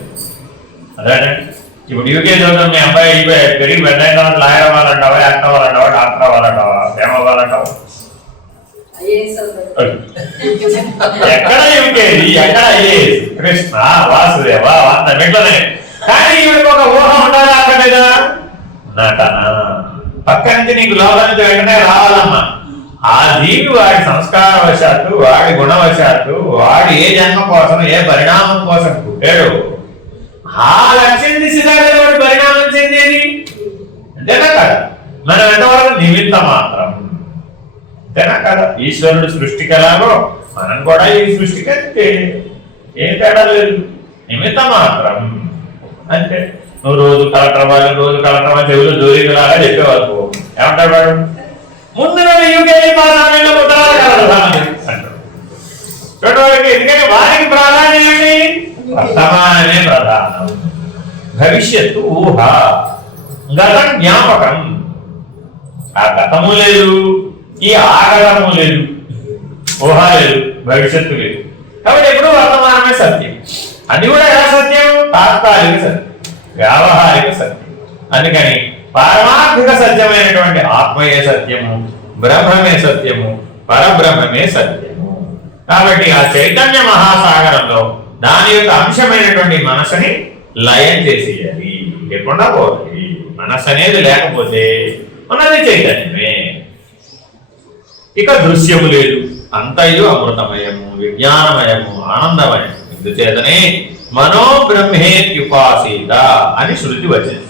అదేనండి, ఇప్పుడు యూకే చదువుతాం, మీ అబ్బాయి పెరిగి పెద్ద లాయర్ అవ్వాలంటావా, యాక్టర్ అవ్వాలంటావా, డాక్టర్ అవ్వాలంటావా, ఏం అవ్వాలంటావా? ఎక్కడ యూకేది, ఎక్కడ ఐఏఎస్, కృష్ణ వాసుదేవ అంత మెట్లనే. కానీ ఈవిడికి ఒక ఊహ ఉండాలి అక్కడ మీద. నటన పక్క నుంచి నీకు లోపల నుంచి వెంటనే రావాలమ్మా. ఆ జీవి వాడి సంస్కారవశాత్తు, వాడి గుణవశాత్తు, వాడు ఏ జన్మ కోసం, ఏ పరిణామం కోసం పుట్టాడు, ఆ లక్ష్యం దిశగా వాడి పరిణామం చెందేది. అంతేనా కదా? మనం ఎంతవరకు నిమిత్త మాత్రం. అంతేనా కదా? ఈశ్వరుడు సృష్టికి ఎలాగో మనం కూడా ఈ సృష్టికి అంతే, ఏం తేడా లేదు, నిమిత్త మాత్రం అంతే. నువ్వు రోజు కలెక్టర్ వాళ్ళు, రోజు కలెక్టర్ వాళ్ళు చెవులు జోలికలాగా చెప్పేవాళ్ళు. ఏమంటాడు వాడు? ముందు యూకేజీ పాఠశాలలో అంటాడు. ఎందుకంటే వారికి ప్రాధాన్యం ఏంటి? వర్తమానమే ప్రధానం, భవిష్యత్తు ఊహ, గతం జ్ఞాపకం. ఆ గతము లేదు, ఈ ఆగతము లేదు, ఊహ లేదు, భవిష్యత్తు లేదు. కాబట్టి ఎప్పుడు వర్తమానమే సత్యం. అది కూడా ఎలా సత్యం? తాత్కాలిక సత్యం, వ్యావహారిక సత్యం. అందుకని పారమార్థిక సత్యమైనటువంటి ఆత్మయే సత్యము, బ్రహ్మమే సత్యము, పరబ్రహ్మమే సత్యము. కాబట్టి ఆ చైతన్య మహాసాగరంలో దాని యొక్క అంశమైనటువంటి మనసుని లయం చేసేయాలి, లేకుండా పోవాలి. మనస్సు అనేది లేకపోతే ఉన్నది చైతన్యమే. ఇక దృశ్యము లేదు, అంతయు అమృతమయము, విజ్ఞానమయము, ఆనందమయము. ఇందుచేతనే మనో బ్రహ్మేత్యుపాసీత అని శృతి వచ్చింది.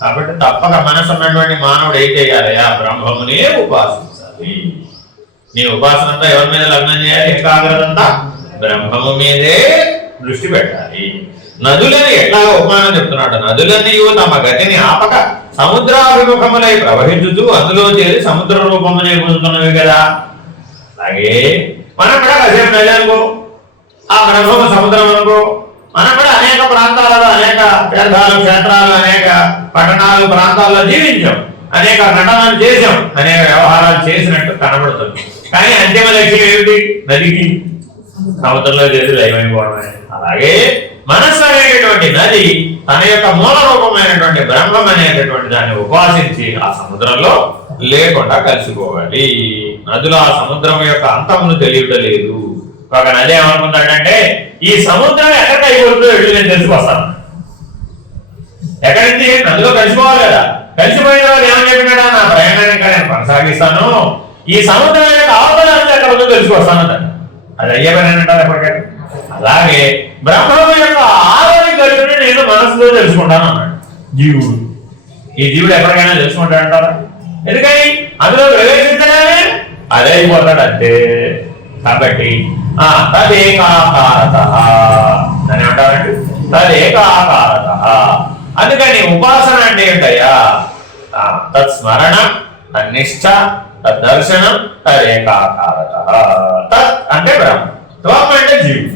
కాబట్టి తప్పక మనసు ఉన్నటువంటి మానవుడు ఏం చేయాలయా? బ్రహ్మమునే ఉపాసించాలి. నీ ఉపాసన అంతా ఎవరి మీద లగ్నం చేయాలి? ఏకాగ్రత అంతా బ్రహ్మము మీదే దృష్టి పెట్టాలి. నదులని ఎట్లా ఉపమానం చెప్తున్నాడు? నదులన్నీ తమ గతిని ఆపక సముద్రాభిముఖములై ప్రవహించుతూ అందులో చేరి సముద్ర రూపమునే పొందుతున్నవి కదా. అలాగే మనం కూడా కాసేపు నది అనుకో, ఆ బ్రహ్మము సముద్రం అనుకో. మనం కూడా అనేక ప్రాంతాలలో అనేక తీర్థాలు, క్షేత్రాలు, అనేక పట్టణాలు, ప్రాంతాల్లో జీవించాం, అనేక నటనలు చేసాం, అనేక వ్యవహారాలు చేసినట్టు కనబడుతుంది. కానీ అంతిమ లక్ష్యం ఏమిటి? నదికి సముద్రంలో చేసి లయమైపోవడమే. అలాగే మనస్సు అనేటటువంటి నది తన యొక్క మూల రూపమైనటువంటి బ్రహ్మం అనేటటువంటి దాన్ని ఉపాసించి ఆ సముద్రంలో లేకుండా కలిసిపోవాలి. నదులు ఆ సముద్రం యొక్క అంతమును తెలియటలేదు. ఒక నది ఏమనుకుంటాడంటే ఈ సముద్రం ఎక్కడికి అయిపోతుందో వెళ్ళి నేను తెలుసుకొస్తాను. ఎక్కడి నుంచి? నదిలో కలిసిపోవాలి కదా. కలిసిపోయిన వాళ్ళు ఏమని చెప్పినాడా? నా ప్రయాణాన్ని ఇంకా నేను కొనసాగిస్తాను, ఈ సముద్రం యొక్క అవతల ఎక్కడ ఉందో తెలుసుకొస్తాను. అది అయ్యే పని అంటారు ఎప్పటికైనా. అలాగే బ్రహ్మము యొక్క ఆలోని గడుపుని నేను మనసులో తెలుసుకుంటాను అన్నాడు జీవుడు. ఈ జీవుడు ఎప్పటికైనా తెలుసుకుంటాడంటారా? ఎందుకని? అందులో ప్రవేశించగానే అదే అయిపోతాడు అంతే. కాబట్టి తదేకాకారత అని అంటారండి, తదేకాకారత. అందుకని ఉపాసన అంటే ఏంటయ్యా? తత్స్మరణ, తన్నిష్ట, తద్దర్శనం, తదేకాకారత. తత్ అంటే బ్రహ్మ, త్వం అంటే జీవుడు.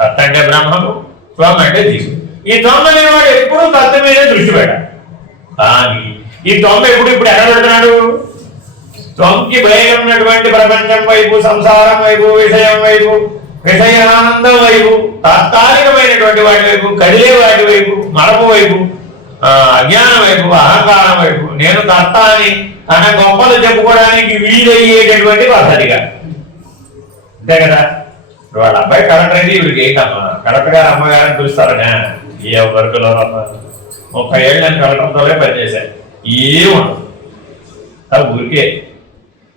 తత్ అంటే బ్రహ్మము, త్వం అంటే జీవుడు. ఈ త్వం అనేవాడు ఎప్పుడు తత్వ మీదే దృష్టి పెట్టాడు. కానీ ఈ త్వం ఎప్పుడు ఇప్పుడు ఎక్కడ పెడుతున్నాడు? త్వంకి బయట ఉన్నటువంటి ప్రపంచం వైపు, సంసారం వైపు, విషయం వైపు, విషయానందం వైపు, తాత్కాలికమైనటువంటి వాటి వైపు, కదిలే వాటి వైపు, మరపు వైపు, అజ్ఞానం వైపు, అహంకారం వైపు, నేను కర్త అని తన గొప్పలు చెప్పుకోవడానికి వీలయ్యేటటువంటి పద్ధతిగా. అంతే కదా. వాళ్ళ అబ్బాయి కలెక్టర్ అయితే వీడికి ఏంటమ్మా కలెక్టర్ గారు అమ్మగారని పిలుస్తారనే ఏ వర్గంలో 30 ఏళ్ళు నేను కలెక్టర్తోనే పనిచేశాను. ఏముండదు ఊరికే.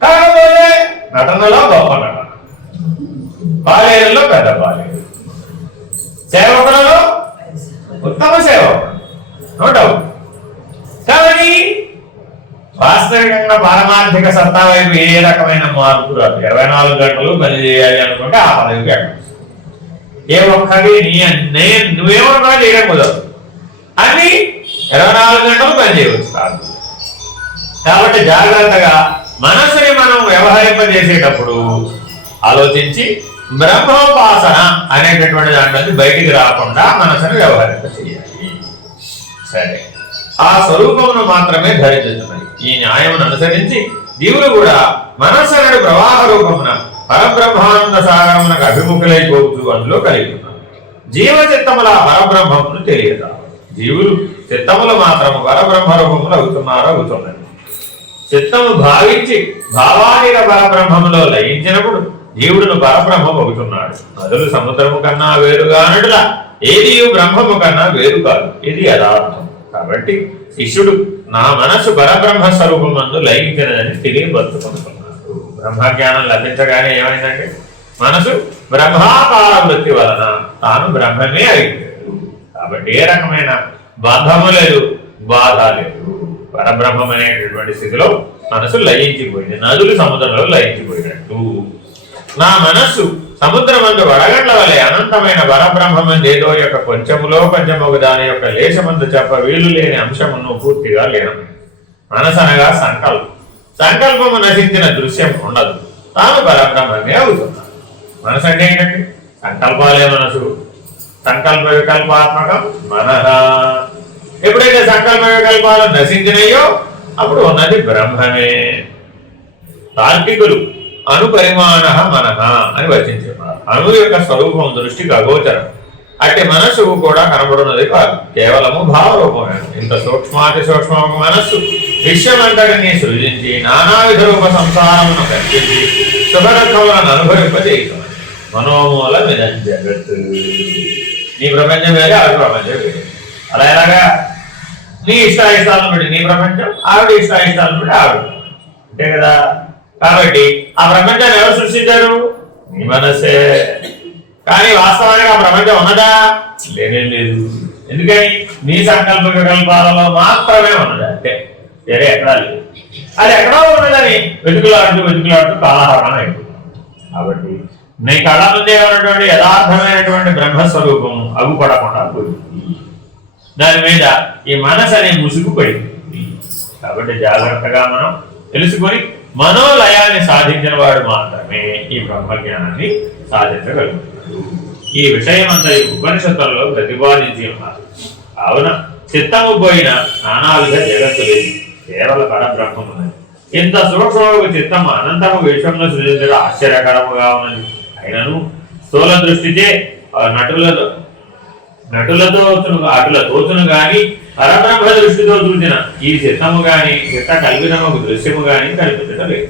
కాకపోతే నటనలో గొప్ప నటన, బాలేరులో పెద్ద బాలేరు, సేవకులలో ఉత్తమ సేవకుడు, నో డౌట్. కానీ వాస్తవికంగా పారమార్థిక సత్తా వైపు ఏ రకమైన మార్పు రాదు. 24 గంటలు పని చేయాలి అనుకుంటే ఆ పదవికి ఎక్కడ ఏ ఒక్కటి నువ్వేమన్నా చేయడం కుదరదు. అని 24 గంటలు పని చేయవచ్చు కాదు. కాబట్టి జాగ్రత్తగా మనసుని మనం వ్యవహరింపజేసేటప్పుడు ఆలోచించి బ్రహ్మోపాసన అనేటటువంటి దాంట్లో బయటికి రాకుండా మనసుని వ్యవహరింప చేయాలి. సరే, ఆ స్వరూపమును మాత్రమే ధరించుతున్నది. ఈ న్యాయమును అనుసరించి జీవులు కూడా మనస్సునడి ప్రవాహ రూపమున పరబ్రహ్మానంద సాగరమునకు అభిముఖులైపోతూ అందులో కలిగి ఉన్నారు. జీవచిత్తముల పరబ్రహ్మమును తెలియదు. జీవులు చిత్తములు మాత్రము పరబ్రహ్మ రూపములు అవుతున్నది. చిత్తము భావించి భావానిక పరబ్రహ్మములో లయించినప్పుడు జీవుడును పరబ్రహ్మం అవుతున్నాడు. నదులు సముద్రము కన్నా వేరుగానడులా ఏది బ్రహ్మము కన్నా వేరు కాదు. ఇది యథార్థం. కాబట్టి శిష్యుడు నా మనస్సు పరబ్రహ్మ స్వరూపమందు లయించినదని తెలియబరుచుకుంటున్నాడు. బ్రహ్మజ్ఞానం లభించగానే ఏమైందంటే మనసు బ్రహ్మాకార వృత్తి వలన తాను బ్రహ్మమే అయిపోయాడు. కాబట్టి ఏ రకమైన బంధము లేదు, బాధ లేదు. పరబ్రహ్మం అనేటటువంటి స్థితిలో మనసు లయించిపోయింది. నదులు సముద్రంలో లయించిపోయినట్టు నా మనస్సు సముద్రమందు వడగండ్ల వలె అనంతమైన పరబ్రహ్మమందు ఏదో యొక్క కొంచెములో కొంచెము దాని యొక్క లేశమందు చెప్ప వీలు లేని అంశమును పూర్తిగా లేను. మనసు అనగా సంకల్పము నశించిన దృశ్యం ఉండదు. తాను పరబ్రహ్మమే అవుతున్నాడు. మనసు అంటే ఏంటండి? సంకల్పాలే మనసు. సంకల్ప వికల్పాత్మకం మనః. ఎప్పుడైతే సంకల్ప వికల్పాలు నశించినాయో అప్పుడు ఉన్నది బ్రహ్మమే. తార్కికులు అనుపరిమాణ మనః అని వచించారు. అణు యొక్క స్వరూపం దృష్టికి అగోచరం. అట్టి మనస్సు కూడా కనబడున్నది కాదు, కేవలము భావరూపమే. ఇంత సూక్ష్మాతి సూక్ష్మము మనస్సు విశ్వమంతటిని సృజించి నానావిధ రూప సంసారమును కల్పించి సుఖరత్వములను అనుభవింపజేస్తున్నది. మనోమూల మిదం జగత్. నీ ప్రపంచం వేరే, ఆవిడ ప్రపంచం వేరే. అలా ఎలాగా? నీ ఇష్టాయిష్టాలను బట్టి నీ ప్రపంచం, ఆవిడ ఇష్టాయిష్టాలను బట్టి ఆవిడ. అంతే కదా. కాబట్టి ఆ ప్రపంచాన్ని ఎవరు సృష్టించారు? నీ మనస్సే. కానీ వాస్తవానికి ఆ ప్రపంచం ఉన్నదా? లేనేం లేదు. ఎందుకని? నీ సంకల్ప వికల్పాలలో మాత్రమే ఉన్నది. అంటే వేరే ఎక్కడా లేదు. అది ఎక్కడో ఉన్నదని వెతుకులాడుతూ కాలహరణం అయిపోతుంది. కాబట్టి నీ కళ్ళ ముందే ఉన్నటువంటి యథార్థమైనటువంటి బ్రహ్మస్వరూపం అగుపడకుండా పోయింది. దాని మీద ఈ మనసు అనే ముసుగు పడింది. కాబట్టి జాగ్రత్తగా మనం తెలుసుకొని మనోలయాన్ని సాధించిన వాడు మాత్రమే ఈ బ్రహ్మజ్ఞానాన్ని సాధించగలుగుతాడు. ఈ విషయం అంతా ఈ ఉపనిషత్తులలో ప్రతిపాదించి ఉన్నారు. కావున చిత్తము పోయిన నానావిధ జగత్తు లేదు, కేవల పరబ్రహ్మమున్నది. ఇంత సూక్ష్మము చిత్తము అనంతము విశ్వంలో సృజించడం ఆశ్చర్యకరముగా ఉన్నది. అయినను స్థూల దృష్టిచే నటులతో అటుల తోచును గాని పరబ్రహ్మ దృష్టితో చూసిన ఈ చిత్తము గాని చిత్త కల్పితముకు దృశ్యము గాని కల్పించడం లేదు.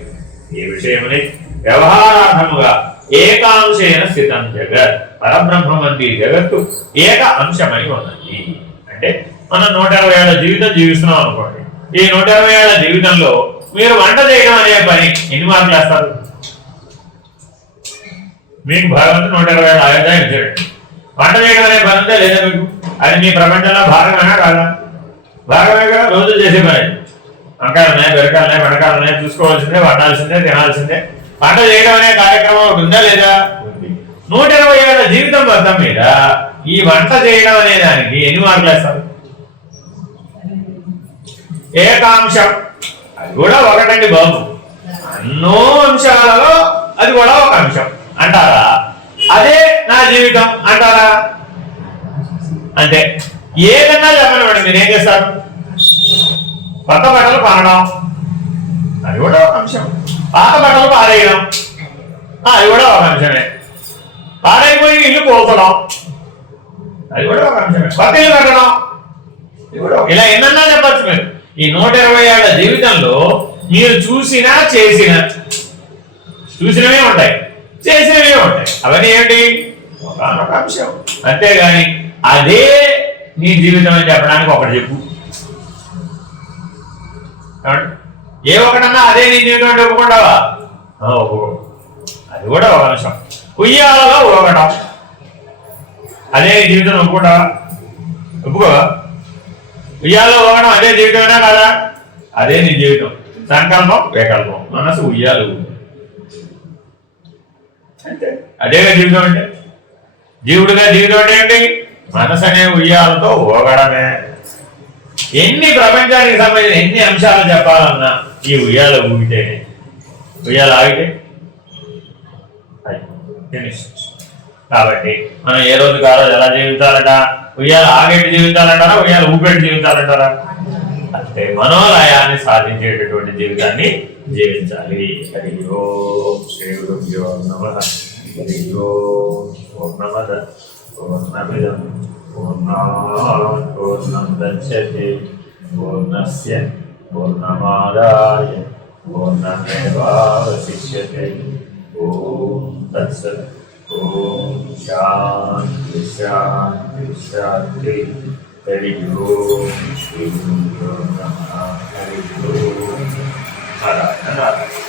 ఈ విషయమునే వ్యవహారార్థముగా ఏకాంశైన స్థితం జగత్. పరబ్రహ్మమంది జగత్తు ఏక అంశమై ఉన్నది. అంటే మనం 120 ఏళ్ల జీవితం జీవిస్తున్నాం అనుకోండి. ఈ 120 ఏళ్ల జీవితంలో మీరు వంట చేయడం అనే పని ఎన్ని మార్కులు వేస్తారు? మీకు భగవంతుడు 120 ఏళ్ళ ఆయుధాయం ఇచ్చాడు. వంట చేయడం అనే పని ఉందా లేదా మీకు? అది మీ ప్రపంచంలో భాగమైనా కాదా? భాగమే కదా. రోజు చేసే పని. వంకాయలున్నాయి, బెరకాలున్నాయి, బెండకాలున్నాయి, చూసుకోవాల్సిందే, వండాల్సిందే, తినాల్సిందే. వంట చేయడం అనే కార్యక్రమం ఒకటి ఉందా లేదా? 120 ఏళ్ల జీవితం మొత్తం మీద ఈ వంట చేయడం అనే దానికి ఎన్ని మార్కులు వేస్తారు? ఏకాంశం. అది కూడా ఒకటండి బాబు. అన్నో అంశాలలో అది కూడా ఒక అంశం అంటారా? అదే నా జీవితం అంటారా? అంటే ఏదన్నా చెప్పండి మేడం, మీరేం చేస్తారు? కొత్త బట్టలు కొనడం అది కూడా ఒక అంశం. పాత బట్టలు పారేయడం అది కూడా ఒక అంశమే. పాడైపోయి ఇల్లు పోతడం, అది కూడా ఒక అంశమే. కొత్త ఇల్లు కట్టడం, ఇలా ఎన్నన్నా చెప్పచ్చు మీరు. ఈ 120 ఏళ్ల జీవితంలో మీరు చూసినా చేసినా, చూసినవే ఉంటాయి, చేసినవే ఉంటాయి. అవన్నీ ఏంటి? ఒక అంశం. అంతేగాని అదే నీ జీవితం అని చెప్పడానికి ఒకటి చెప్పు. ఏ ఒకటన్నా అదే నీ జీవితం అంటే ఒప్పుకుంటావా? ఒప్పుకో. అది కూడా ఒక అంశం. ఉయ్యాలలో ఊగడం, అదే నీ జీవితం ఒప్పుకుంటావా? ఒప్పుకోవా? ఉయ్యాలలో ఊగడం అదే జీవితమేనా కదా? అదే నీ జీవితం. సంకల్పం వికల్పం, మనసు ఉయ్యాలు అంటే అదేగా జీవితం అంటే. జీవుడుగా జీవితం అంటే ఏంటి? మనసు అనే ఉయ్యాలతో ఊగడమే. ఎన్ని ప్రపంచానికి సంబంధించిన ఎన్ని అంశాలు చెప్పాలన్నా ఈ ఉయ్యాల ఊగితేనే, ఉయ్యాల ఆగితే కాబట్టి మనం ఏ రోజు కాదు ఎలా జీవితాలట? ఉయ్యాల ఆగేటి జీవితాలంటారా, ఉయ్యాల ఊపేటి జీవితాలంటారా? అంటే మనోలయాన్ని సాధించేటటువంటి జీవితాన్ని జీవించాలి. హరి ఓం శ్రీ గురుభ్యో నమః. హరి ఓం పూర్ణమద పూర్ణమిదం పూర్ణాత్ పూర్ణం దచ్యతే పూర్ణస్య పూర్ణమాదాయ పూర్ణమేవావశిష్యతే. ఓం తత్సత్. ఓం శాంతి శాంతి శాంతి. హరి ఓం శ్రీ గురుభ్యో నమః. హరి ఓం. నారాయణ నారాయణ.